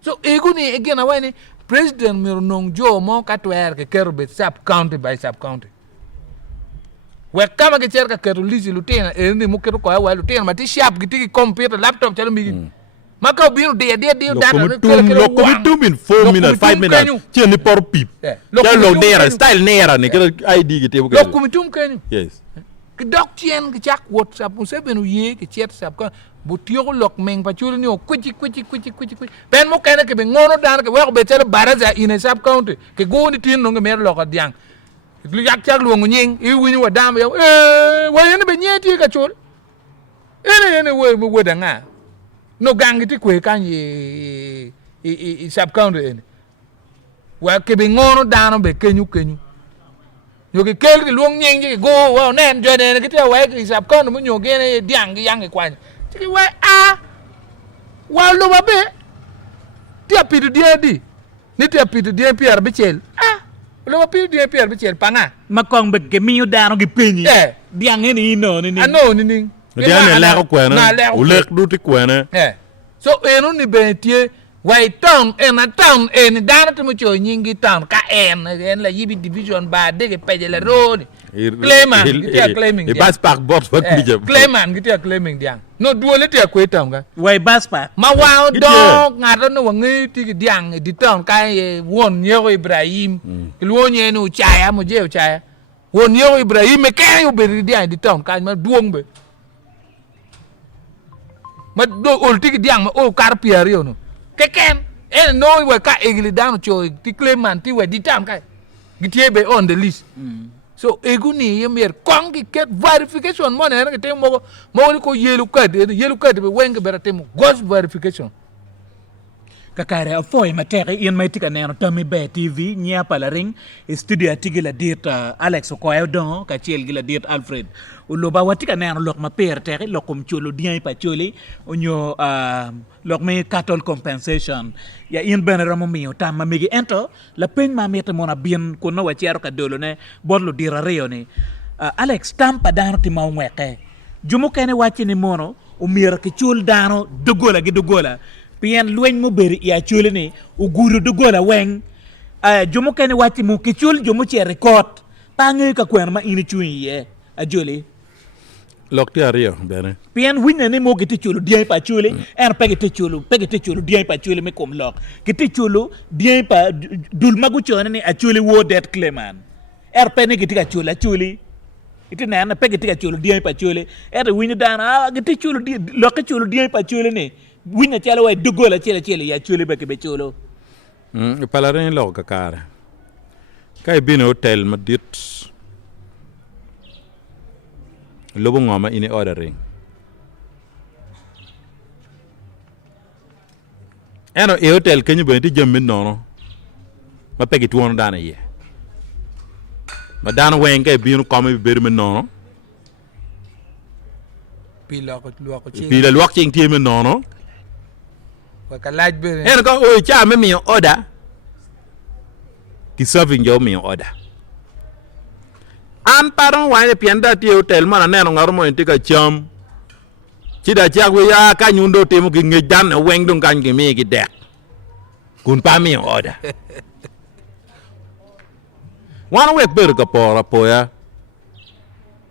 so eguni again wa ni president mi non jo mo ka twer ke kerbe sub county by sub county we kama ke cerka keru lisi lutena ni mo kero ko wa lutena mati sharp giti computer laptop chalo mi maka biru dia data lokomitum in 4 minutes 5 minutes che ni por pip lo nera style nera ni ke ID gite bu lokomitum kenyu yes ke dok tien ke chak WhatsApp Museveni ye ke chat sap ko bu tiyo lok meng pa churi ni o kuchi pen mo kene ke be ngono dan ke wa be tere baraza in sub county ke go ni tin no mer lo ka diang lu yak chak lu nging I wini wa dam yo wa yene be nyeti ka chul ene we da nga no gangi ti kwe kan i sub county ene wa ke be ngono dan be kenyu yo ke kel ke luong nyeng ke go wa nen jo ne ke te wa ke sab kon mo nyo ge ne diang ge yang ke kwan ti wa wa lo ba be ti apidu dia di ni ti apidu dia pier bichel lo ba pidu dia pier bichel panga makong be ke miyo dano gi penyi diang ni no ni ano ni dia ne la ko kwena u lek du ti kwena so eno ni be tie Why town en dana to mo nyingi town ka en la yibi division ba de peje la road claimant giti claiming e bas park bot wat mi jam claimant giti claiming diang no duole ti ko town ga way bas park ma wa do ngado no wangi ti diang di town ka won yo Ibrahim lo nye no chaya mo je chaya won yo Ibrahim me ka yo be diang di town ka ma duong be ma do ol ti diang ma o kar pier yo no keken no we ka egli down cho ti claimant ti we di tam kai gitiebe on the list so eguni yemer kongi get verification mo ne te mo ko yelu card be weng berate mo ghost verification kakare afoy matere in maitika neno Tommy Bay TV nya palaring studio atigila dit Alex Okoyo don ka chiel gila dit Alfred uloba watika neno lok ma per tere lokum chulo dien pa chuli onyo lok me cattle compensation ya in benera mo mio tam ma migi ento la pen ma meta mona bien ko no wachiaro ka dolo ne bodlo dira reo ni Alex tampa dano ti ma nweke jumo kene wachi ni mono umira ki chul dano dogola pien lueny mo beri ya chule ni uguru dogola weng jomo kene wati mo kichul jomo che record pange ka kwen ma ini chui ye ajoli lok ti ario bene pien winya ni mo giti chulu dien pa chule pege te chulu dien pa chule me kom lok giti chulu dien pa dul magu chone ni achule wo det cleman pene giti ka chuli iti na pege ti ka chulu dien pa chule winya dana giti chulu lok chulu dien pa chule ni winya chala way dogola chele ya chule be ke be chulo palarin lo ka kare kay bin hotel madit lobo ngoma ini ordering eno e hotel kenyu be ti jammin nono ma pegi tuwono dana ye ma dana wen kay bin ko ma be min nono pila lo ko ching ti min nono ka laaj be en ko o cha me mi order ki serving yo mi order an paron wa ne pienda ti hotel mana ne no ngaro mo ti ka cham ti da cha we ya ka nyundo te mo ki nge dan weng dun kan ki mi ki dek kun pa mi order wana we ber ka pora poya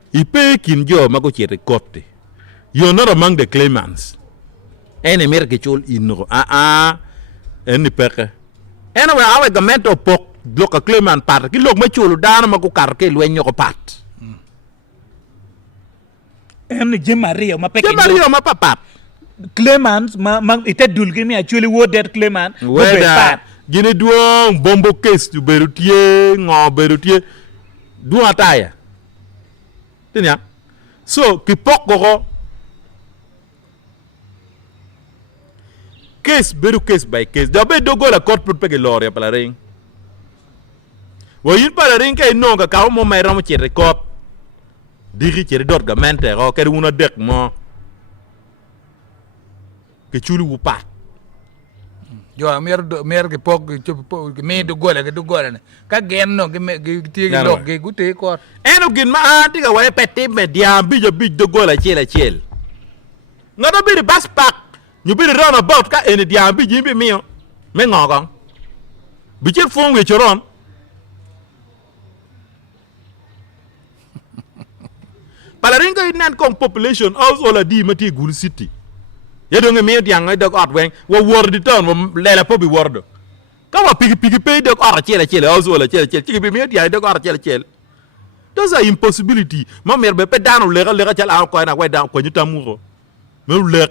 ipe kin jo ma ko chete kotte you're not among the claimants ene mer ke chol inro eni peke ene we awe gamento pok bloka claimant part ki lok ma cholo dana ma ko kar ke lwenyo ko pat ene jemario ma peke ma papat claimants ma ite dulgi mi actually wo that claimant we pat gine duong bombo case tu berutie ngo berutie du ataya tinya so ki pok ko case by case da be dogo la court put pege lore pala ring wo yin pala ring kay no ka mo may ram ci record diri ci dot ga mente ro ke wona dek mo ke chuli wu pat jo mer ke pok ke me do gola ne ka gen no ke ti ke lok ke gute ko eno gin ma anti ga wale peti me dia bijo do gola chel ngado bi bas pak ñu bi run about ka ene dia bi jimbi mio me ngogong bi ci fon we choron palaringa inan kong population house ola di mati gul city ye do ngi me dia ngai dog out wen wo word di ton wo lela po bi word ka wa pigi pe dog out chele house ola chele ci bi me dia dog out chele those are impossibility ma mer be pe danu le ga chal a ko na we dan ko ñu tamuro me le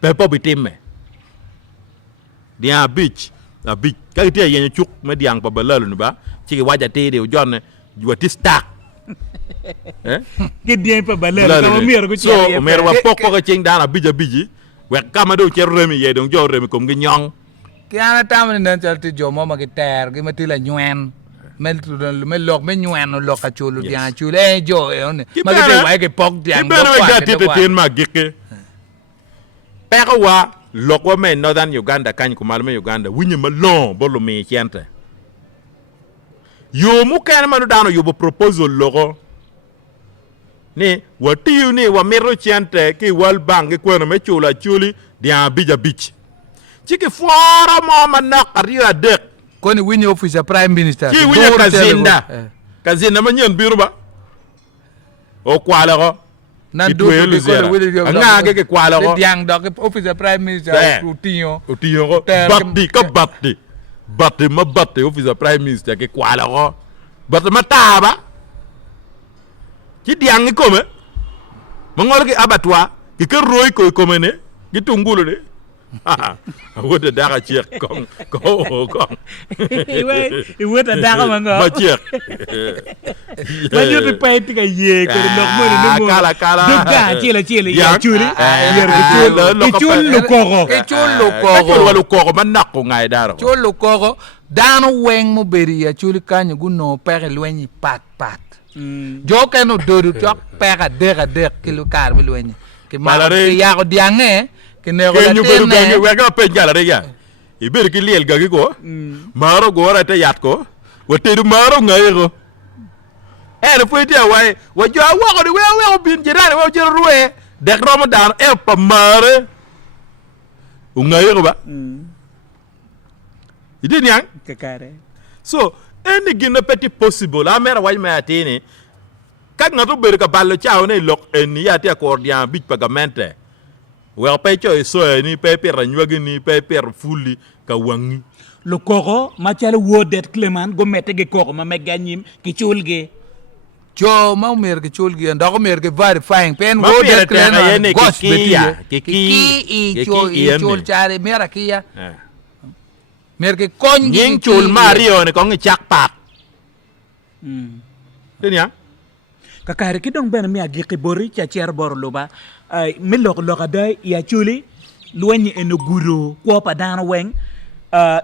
pe po bi timme dia beach a beach ka ti ye chuk me diang pa balalu ni ba ci waja te de jonne wati stack ke dien pa balalu ko mer ko ci so mer wa pokko ko cing dana bija biji we kama do ci remi ye dong jo remi ko ngi nyong ki ana tamane nan talti jo mo ma ki ter gi mati la ñwen mel tu me lok me ñwen no lok ka chulu dia chulu jo ma ki te wa ke pok dia ngo kwa te ten ma gike pero wa lokwa me northern Uganda kan ko malme Uganda winyi malon bolo me chente yo mu kan manu dano yo bo proposal logo ni wati yu ni wa mero chente ki wal bang ko no me chula chuli dia bija beach chiki fora mo manak ariya dek ko ni winyi office prime minister ki winyi kazinda manyen biru ba o kwala ko nan do ko nga ke kwala ko diang do office prime minister utinyo ko batti office prime minister ke kwala ko batti mataba ki diang ko me mangol ki abatwa ki ke roy ko mene ki tungulu de wote daga chek kong wote daga mango ba chek ba yote pay tiga ye ko nok mo ni mo kala duga chile ya churi yer ko chulu ko walu ko man nakko ngay daro chulu ko dano weng mo beri ya chuli kanyu guno pere lwenyi pat jo kanu dodu tok pere de kilo kar bi lwenyi ki ma ya ko diange kene ko ñu beru gangi we ga pe jala rek ya iber ki liel gagi ko maro go ra te yat ko wote du maro ngay ko ere fo ti way wo jo wo ko we bin jirane wo jero ruwe de ramadan e pa mare u ngay ko ba idin yang ke kare so any gina petit possible a mera way ma atini kak na to ber ka ballo chao ne lok en ya te accordian big pagamente wel pe cho so ni pe ranywagi ni pe fulli ka wangi lo koko ma chale wodet clement go mete ge koko ma me ganyim ki chulge jo ma mer ke chulge ndo ko mer ke verifying pen wo wodet clement ki chul chare mera kiya mer ke kongi ning chul mario ne ko ngi chak pak tenia ka kare ki dong ben mi agi ki bori cha cher bor lo ba mi lok dai ya chuli luenyi eno guro ko pa dana weng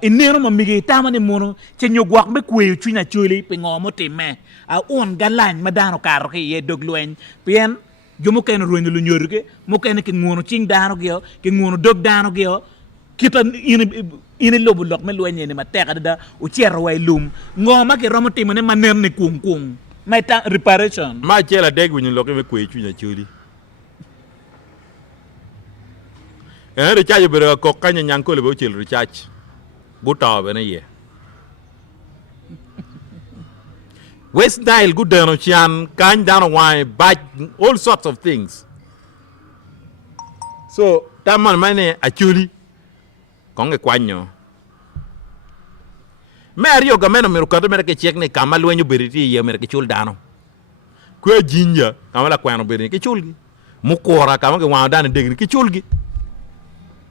inero ma migi tamane mono che nyogwak be kwe chunya chuli pe ngomo time a on galan ma dano kar ki ye dog luen pien jomo ken ruenyo lu nyorge mo ken ki ngono ching dano gyo ki ngono dog dano gyo kita ini lobu lok me luenyi ni ma teka da u cher way lum ngoma ki romo time ne maner ne kung my reparation ma chela deg winyo lok me kwe chunya chuli recharge bere ko kanya nyanko le bo chil recharge buta bene ye West Nile good dano chan kan dano wine bad all sorts of things so taman mane Acholi konge kwanyo Mario gameno merukato mere ke chek ne kamal wenyo beriti ye mere ke chul dano kwe jinja kamala kwano bere ke chulgi mukora kama ke wa dano degni ke chulgi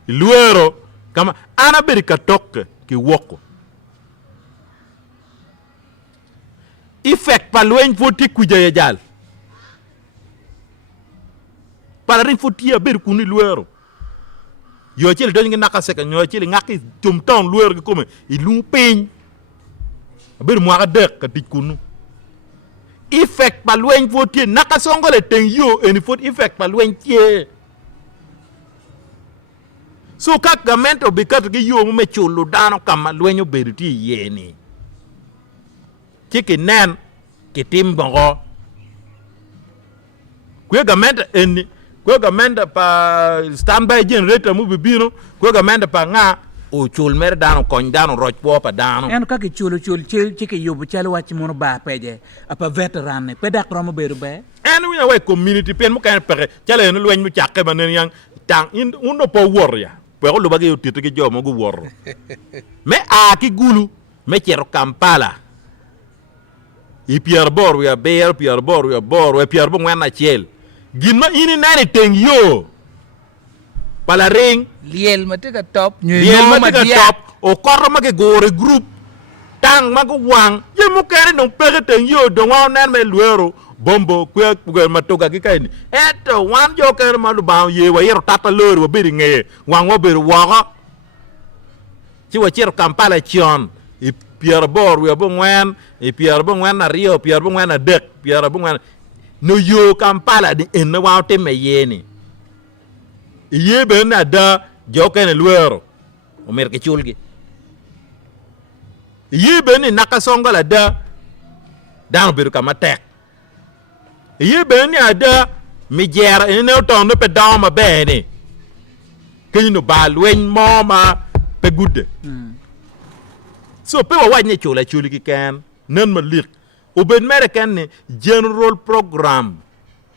luero kama ana beri ka tok ki woko effect pa luen foti kuja ya jal para rin foti ya beri kuni luero yo chele do ngi naka seka nyo chele ngaki tum ton luero ki come ilu peñ beri mo ka dek ka dikunu effect pa luen foti naka songole ten yo eni foti effect pa luen tie so kak gamento bikat gi yo me chulu dano kama lwenyo beruti yeni chiki nen kitim bongo kwe gamento eni kwe gamento pa standby generator mu bibino kwe gamento pa nga o chul mer dano kon dano roj po pa dano en ka ki chulu chiki yobu chalo wachi mono ba peje apa veteran ne pedak romo beru be en wi we community pen mu kan pere chale no lwen mu chakke banen yang tang in uno po warrior po lo bagi utito ki jomo gu wor me a ki gulu me chero Kampala i Pierre Bor we bear Pierre Bor we bor we Pierre Bor ngana chel ginma ini nani teng yo pala ring liel matika top liel matika top o korro mage gore group tang mago wang ye mu kere no pere teng yo do wa nan me luero bombo kwe matoga ki kaini eto wan jo kere malu ba ye wa yero tata lor wa biri nge wang wa biri waga ci wa chero Kampala chion i Pierre Bor we bo ngwen i Pierre Bor ngwen na Rio Pierre Bor ngwen na dek Pierre Bor ngwen no yo Kampala di en wa te me yeni ye be na da jo kene luero o mer ke chulgi ye be ni nakasonga la da dan biru kama tek ye be ni ada mi jera ene to no pe down ma be ni ke no ba lwen mo ma pe gude so pe wa ni chula chuli ki kan nan ma lik o ben american ni general program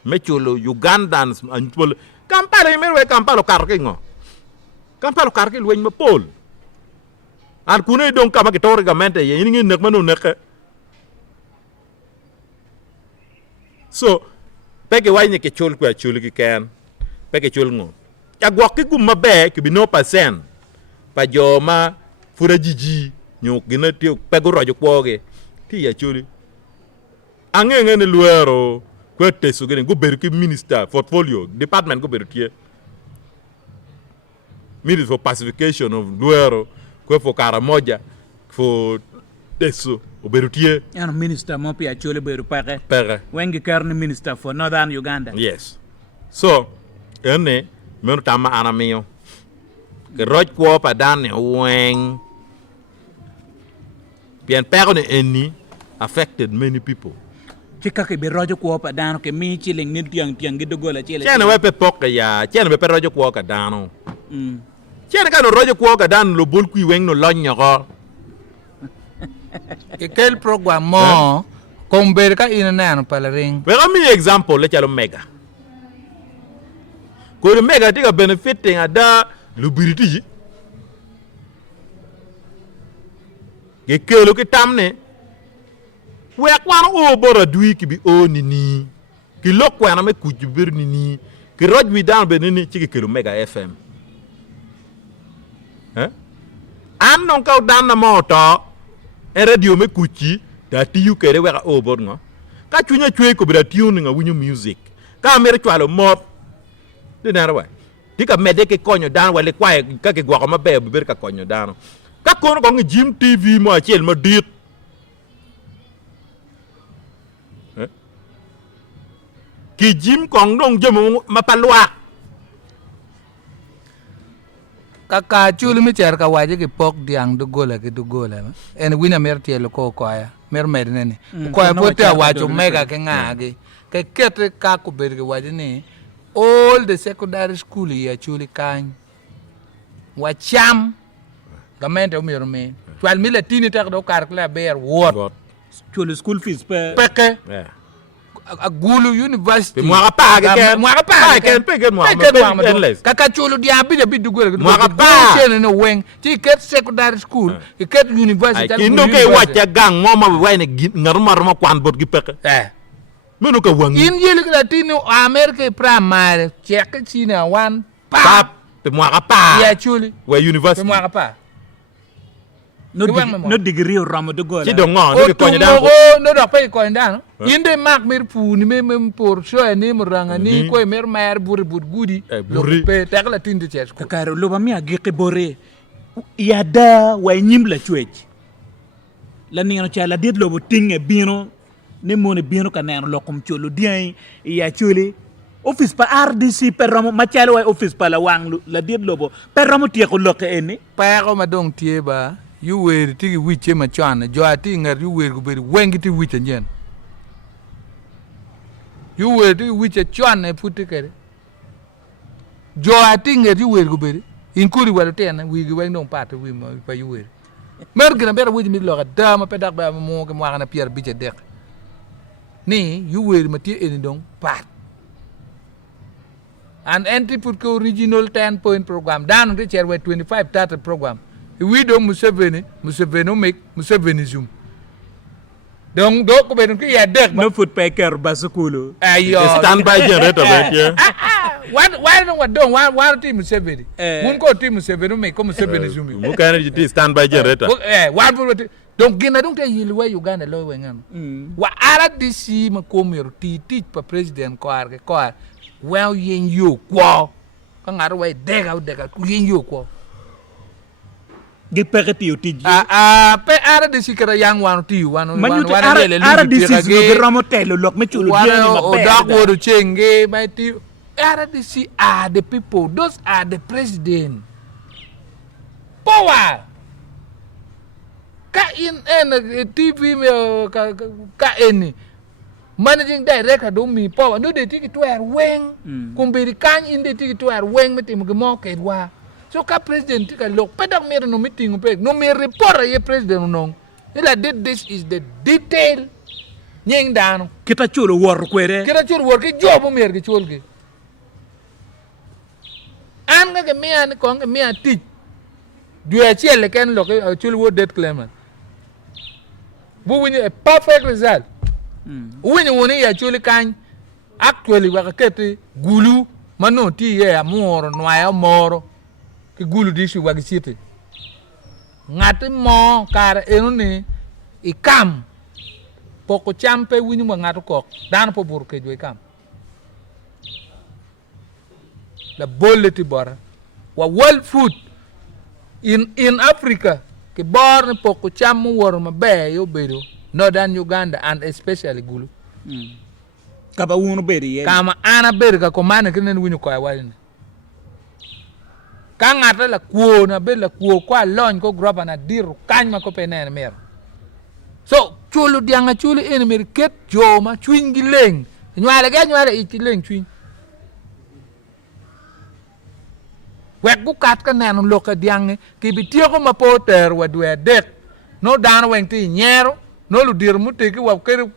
me chulo Ugandans anpol Kampala merwe Kampala karke ngo Kampala karke lwen ma pol an kune don kama ke tor gamente ye ngi nek manu nek so peke wayne ke chul kwa chul ki kan peke chul ngo ya gwak ki gum mabe ki bi no percent pa joma fura jiji nyuk gina ti pego rojo kwoge ti ya chuli angenge ne luero kwete so gene go beru ki minister portfolio department go beru tie minister for pacification of luero kwe fo Karamoja fo teso oberutie en minister mo pi Acholi beru pare pere wengi karni minister for northern Uganda yes so ene menu tama anamio ke roj kwo pa dan weng bien pere ne eni affected many people chika ke be rojo ko pa dano ke mi chiling ni tiang gi dogola chile chene we pe pok ya chene be rojo kwo ka dano chene ka no rojo kwo ka dan lo bol kui weng no lonyo ko Quel programme mo komber ka ina na pala ring. Pero mi example le chalo mega. Ko le mega tiga benefiting ada lubrity. Ge kelo ki tamne. We akwan o bora dui ki bi o ni. Ki lokwa na me kujibir ni. Ki rod wi dan benini chiki kelo mega FM. An non ka dan na moto. En radio me kuchi da tiyu kere weka obor nga ka chunya chwe ko bra tune nga winyu music ka mere chwalo mop de na rawa tika mede ke konyo dan wale kwa ka ke gwa ma be ber ka konyo dan ka kono ko ngi Jim TV mo achel ma dit ki Jim kong dong jemo ma palwa Kaka chulu mi cher ka waje ki pok diang dugola ki dugola en wina mer tielo ko koya mer nene koya pote wacho mega ke ngage ke kete ka ko ber ke waje ni all the secondary school ya chuli kan wacham gamente o mer me twal mi latini tak do kar kla ber wor chulu school fees pe peke agulu university mo ka pa ke pe mo endless kaka chulu dia bi dugol mo ka pa chen no wen ti ket secondary school ti ket university ki no ke wacha gang mo ma wayne ngaruma ruma kwan bot gi peke meno ka wangi in yele latino america primary check china one pap pe mo ka pa ya chuli we university pe mo ka pa no degree o ramo dogola ti do ngon o ke konyo dan no do pe konyo dan inde mak mer pu ni mem por so ni muranga ni ko mer mer bur gudi pe tak la tinde ches ko kakaro lo ba mi agi ke bore yada wa nyim la chwech la ni no chala dit lo bo tinge bino ne mo ne bino ka neno lokum cholo dien ya chuli office pa RDC peramo machalo wa office pa la wang la diet lobo peramo tie ko loke eni pa ko ma dong tie ba yu wer ti wiche ma chan jo ati ngar yu wer go be wengi ti wiche nyen yu wer ti wiche chan e puti kere jo ati ngar yu wer go be in kuri wala tena wi gi weng dong pat wi ma pa yu wer mer gina ber wi mi lo ga da ma pedak ba mo ke mo na pierre biche dek ni yu wer ma ti eni dong pat an anti-put original 10-point program. Down the chair with 25 started program. We don't Museveni make Museveni zoom. Don't go to bed. No food packer basukulu. Standby generator back here. Why don't one team Museveni? One go team Museveni make Museveni zoom. Who can you standby generator? One don't get. I don't tell you where Uganda law wing on. What are this? Makomir teach for president car. Well, yin you kwa. Kang way deg out yin you kwa. Get packet you teach. Pe ara de sikara yang one to you one ara this is no ramotelo lock me chulu o dog would change my tea. Ara de si are the people. Those are the president. Power. Ka in TV ka any. Managing director don't me power no they take it to our wing kumbiri kan in they take it to our wing meeting mo ke wa so ka president take a look pedak mere no meeting pe no me report ye president no ila this is the detail nyeng dano kita chulo wor kwere kita chulo wor ke job mer ke chul ke an ga me an ko ga me a teach du a chele ken lo ke chulo wo debt claimant bu win a perfect result when you want to actually can actually work at gulu manoti ya more no ya more ke gulu dishi wa city ngati mo kar enuni ikam poko champe wini mo ngatu kok dan po bur ke jo ikam la bolleti bora wa world food in Africa ke bor poko cham wor ma be yo bedo Northern Uganda and especially Gulu. Kaba wunu beri ye. Kama ana beri ka komane kinen winu kwa wali. Kangata la kuo na be la kuo kwa lon ko gropa na diru kanyma ko penen mer. So chulu dianga chulu ene mer ket joma chwingi leng. Nywale iti leng chwing. Wek bu kat ka nenu loka diange ki bitio ko mapoter wa duwe dek. No dana weng ti nyero. No lu dir mu teki wa kere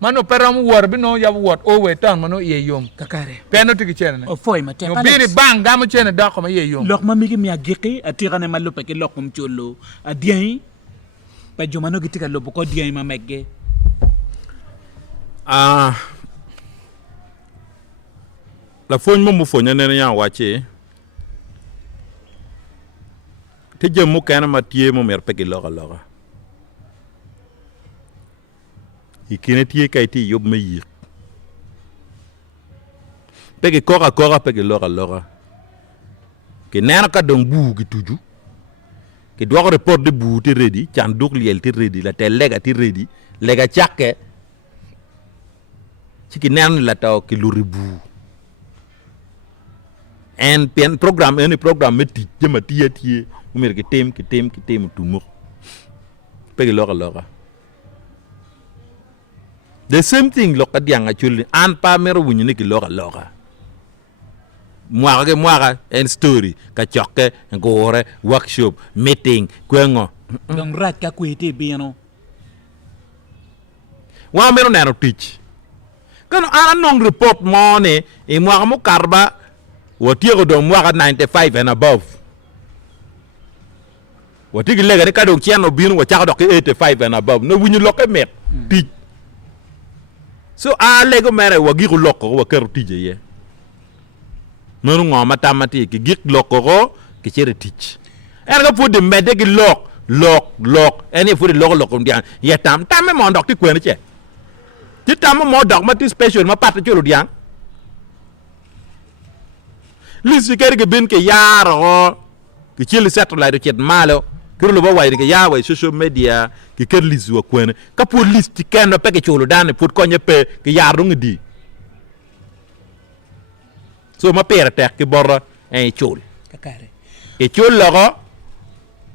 mano peramu war bi no ya wat o we tan mano ye yom kakare peno tiki chene o foi ma te no biri bang gamu chene da ko ma ye yom lok ma migi mi agiki atira ne malu peke lok kum cholo adien pa jomano gitika lobo ko dien ma megge la foñ mo foña ne ya wache te jëm mu kana ma tie mo mer peke loga ikine tie kay ti yob me yik pege kora pege lora ke nana ka dong bu gi tuju ke do report de bu ti ready chan duk liel ti ready la te lega ti ready lega chakke ci ki nan la taw ki lu ribu en pen programme meti jema tie umer ke tem tumo pege lora the same thing loka dianga chuli an pa mero wunyi ni ki loka mwaka en story ka chokke ngore workshop meeting kwengo dong rat ka kwete biano wa mero nano teach kano ana nong report mone e mwaka mo karba watiego do mwaka 95 and above watigi lega ni kadong chiano binu wa chaka do 85 and above no wunyi loke met teach so lego mere wagi ko lokko wa kero tije ye menu ngoma tamati ki gik lokko ki chere tich erga fudi mede ki lok eni fudi lok ndian ye tam mo ndok ti kwene che ti tam mo dok ma ti special ma pat chulu diang lisi kerge bin ke yaro ki chili satellite chet malo kiro ba wayde ke yawa social media ki ker lisu kwene ka pour list ti ken no peke chulu dan put konye pe ki yaru ngdi so ma pere tek ki borra en chul kakare e chul logo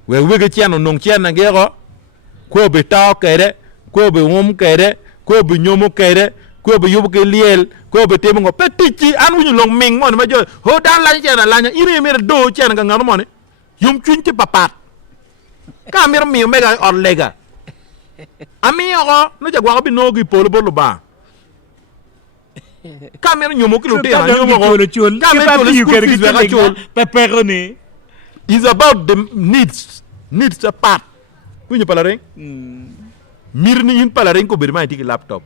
we ge chen non chen na gero ko be taw kere ko be kere ko be nyomo kere ko be yubu ke liel ko be temo ngo petichi an wuñu long ming mon ma jo ho dan la chen la nya ire mere do chen ga ngano mon yum chun ci papat ka mir mi mega orlega ami ogo no jagwa bi no gi polo bolo ba ka mir nyomo kilo te nyomo ko ka mir to school fees ga chol peperoni is about the needs a part kuñu pala rek mir ni in pala rek ko bir ma tiki laptop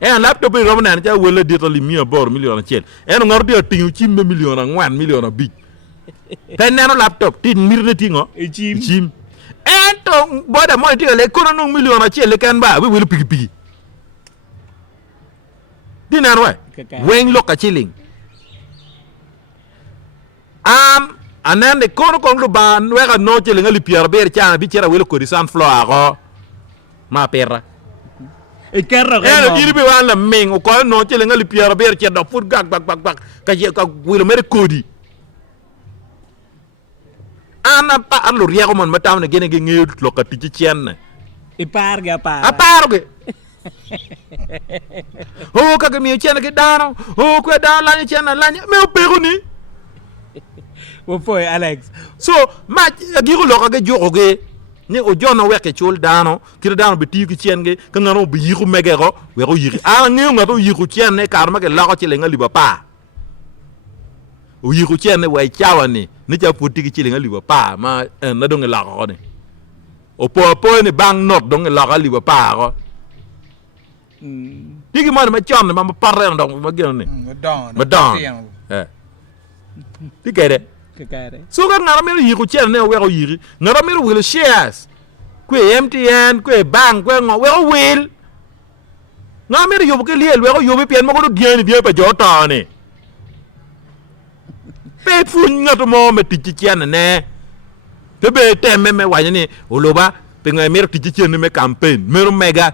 en laptop e rom nan ja wala ditali mi bor million chel en ngor de tingu ci million ak 1 million bi ten neno laptop tin mir ne tingo chim en to boda mo tiki le kono no million chel le kan ba we will pigi dinar wa wen loka chilling anande kono lu ban wega no chele ngali pierre ber chana bi chera welo ko di sunflower ko ma perra e carro e iri bi wan la ming ko no chele ngali pierre ber che do fut gak bak ka je ka welo mere kodi ana pa allo riego mon matam ne gene ge ngeyut lo ka ti chien e parga a parge ho ka mi chena ke dano ho ko da la chena la me o peroni wo foi Alex so ma giru lo ka ge joge ni o jono weke chul dano kira dano be ti ki chenge ka ngano be yiru megero we ro yiri a ngi ngato yiru chene karma ke la ko chile ngali ba pa o yiru chene wai chawani ni cha puti ki chile ngali ba pa ma na do ngela ko ne o po ni bang not do ngela ka li ba pa ko tigi mo ma chon ma parre ndong ma gene ma don ti kere so ga ngara mero yiku chen ne we go yiri ngara mero will shares kwe MTN kwe bank kwe ngo we go will ngara mero yobu ke liel we go yobu pien mo go dieni die pa jota ne pe fun ngato mo me ti chen ne te be te me wanya ni oloba pe ngai mero ti chen me campaign mero mega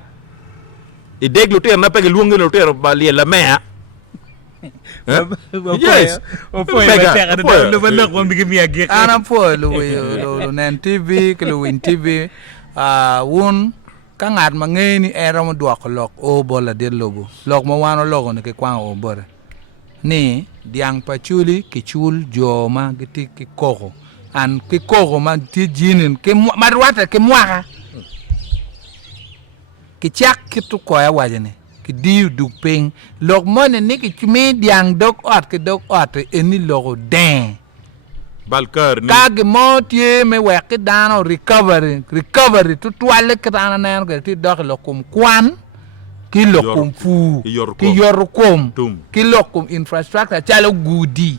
e deglo te na pe luongo no te ba liel la mea yes o foi ba terra do lo ko mi mi agi ana po lo nen TV ke lo win TV won ka ngat ma ngeni era mo do ko lok o bola de lobo lok mo wano logo ne ke kwa o bore ni diang pa chuli ke chul joma giti ke koko an ke koko ma ti jinin ke marwata ke mwaka ke chak ke to ko ya wajene ki diu du ping lok mon ni ki chumi diang dok ot ke dok ot eni logo den balkar ni kag mo tie me we ke dano recovery to twale ke dana nan ke ti dok lokum kwan ki lokum fu ki yorkom ki lokum infrastructure chalo gudi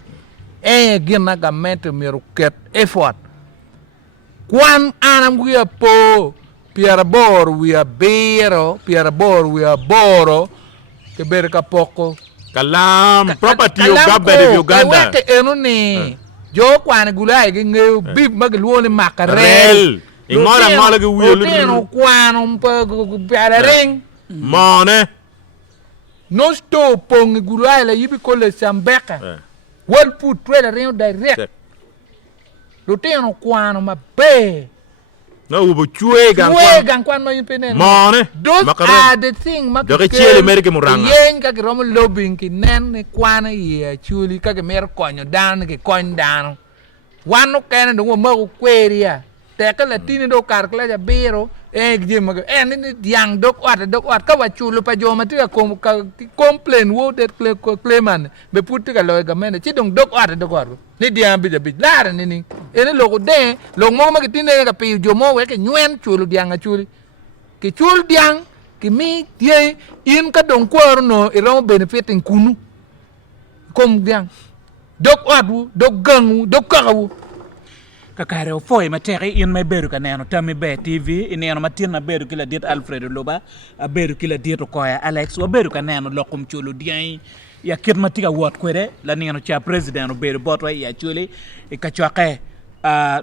gina ga met me roket effort kwan anam gu po Piara bor we are bero, Piara bor we are boro, ke berka poko. Kalam property of government of Uganda. Ke eno ni. Jo kwana gulai ge nge bib magluone makarel. Ingora ge wiyo. Eno kwana mpa piara ring. Mane. No sto pong gulai la yibi kole sambeka. One put trailer ring direct. Luteno kwana mabe. No ubo chue gang kwan ma yipene mone those are the thing ma do ke chele merke muranga yen ka rom lobbying ki nen ne kwana ye chuli ka ke mer konyo dan ke kon dan wanu ken do mo ko kweria te ka latini do kar kla ja biro gjem ma ni diang dok wat ka wa chulu pa joma ti ka complain wo det claimant be putti ka lo ga men ti dong dok wat ni diang bi la ni ene logo de lo mo ma kitine ka pi jomo we ke nyuen chulu diang chuli ke chul diang ki mi tie in ka don kwor no e ro benefiting kunu kom diang dok adu dok gangu dok kawu kakare o foi matere in me beru ka neno tami be TV ineno matina beru kila dit Alfredo Loba a beru kila dit ko ya Alex o beru ka neno lokum chulu diang ya kit matiga wot kwere la neno cha president o beru botwa ya chuli e ka chwake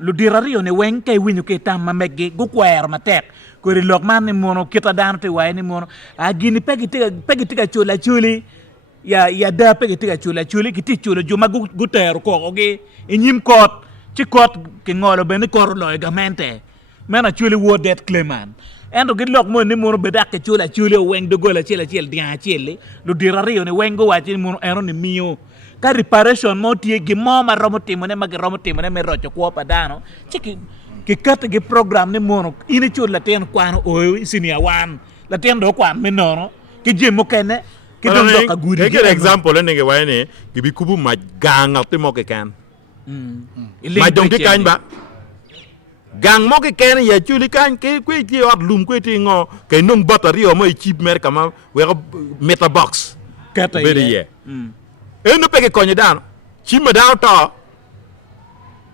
lu dirario ne wen kay winyu ke tam ma megge gu kwer matek ko ri lok man ni mono kita dan te way ni mono a gini pegi tiga chula chuli ya da pe ti chula ki ti chula juma guter ko oge inyim kot ci kot ki ngolo ben kor loy gamente mena chuli wo det cleman endo gi lok mo ni mo be dak chula weng do gola chela dia chele lu dirario ni wengo wa ci mo ero ni mio ka reparation mo tie gi mo ma romo timo ne me rocho ko padano ci ki kat gi program ne mo ini chula ten kwano o sinia wan la ten do kwan me nono ki jemo kene ki don do ka gudi ke example ne ke wayne ki bi kubu ma ganga te mo ke kan ma dong ti kan ba gang mo ke ken ya chuli kan ke kwe ti od lum kwe ti ngo ke nung battery o mo chip mer kama we meta box kata ye eno pe ke konye dan chi me da to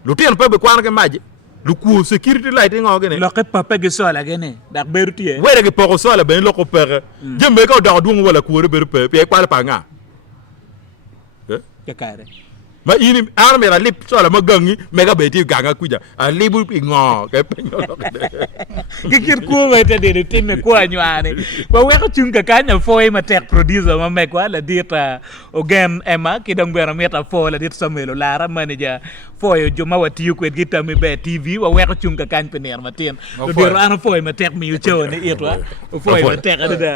lu tien pe be kwan ke maji lu ku security light ngo ke ne lo ke papa ge sola gene dak beruti e were ke poko sola ben lo ko pere jembe ko da du wala ku re be pe kwa pa nga ke kare ma ini arme la lip sola ma gangi mega beti ganga kuja a libu ngo ke penyo ke kir ko wete de timme ko anyane wa we ko chunga kanya foi ma tek producer ma me ko la dita ogen ema ki dong bera meta fo la dit samelo lara manager foi jo ma wati ko gita mi be tv wa we ko chunga kanya pener ma tin do bero ana foi ma tek mi yo chone itwa foi ma tek ada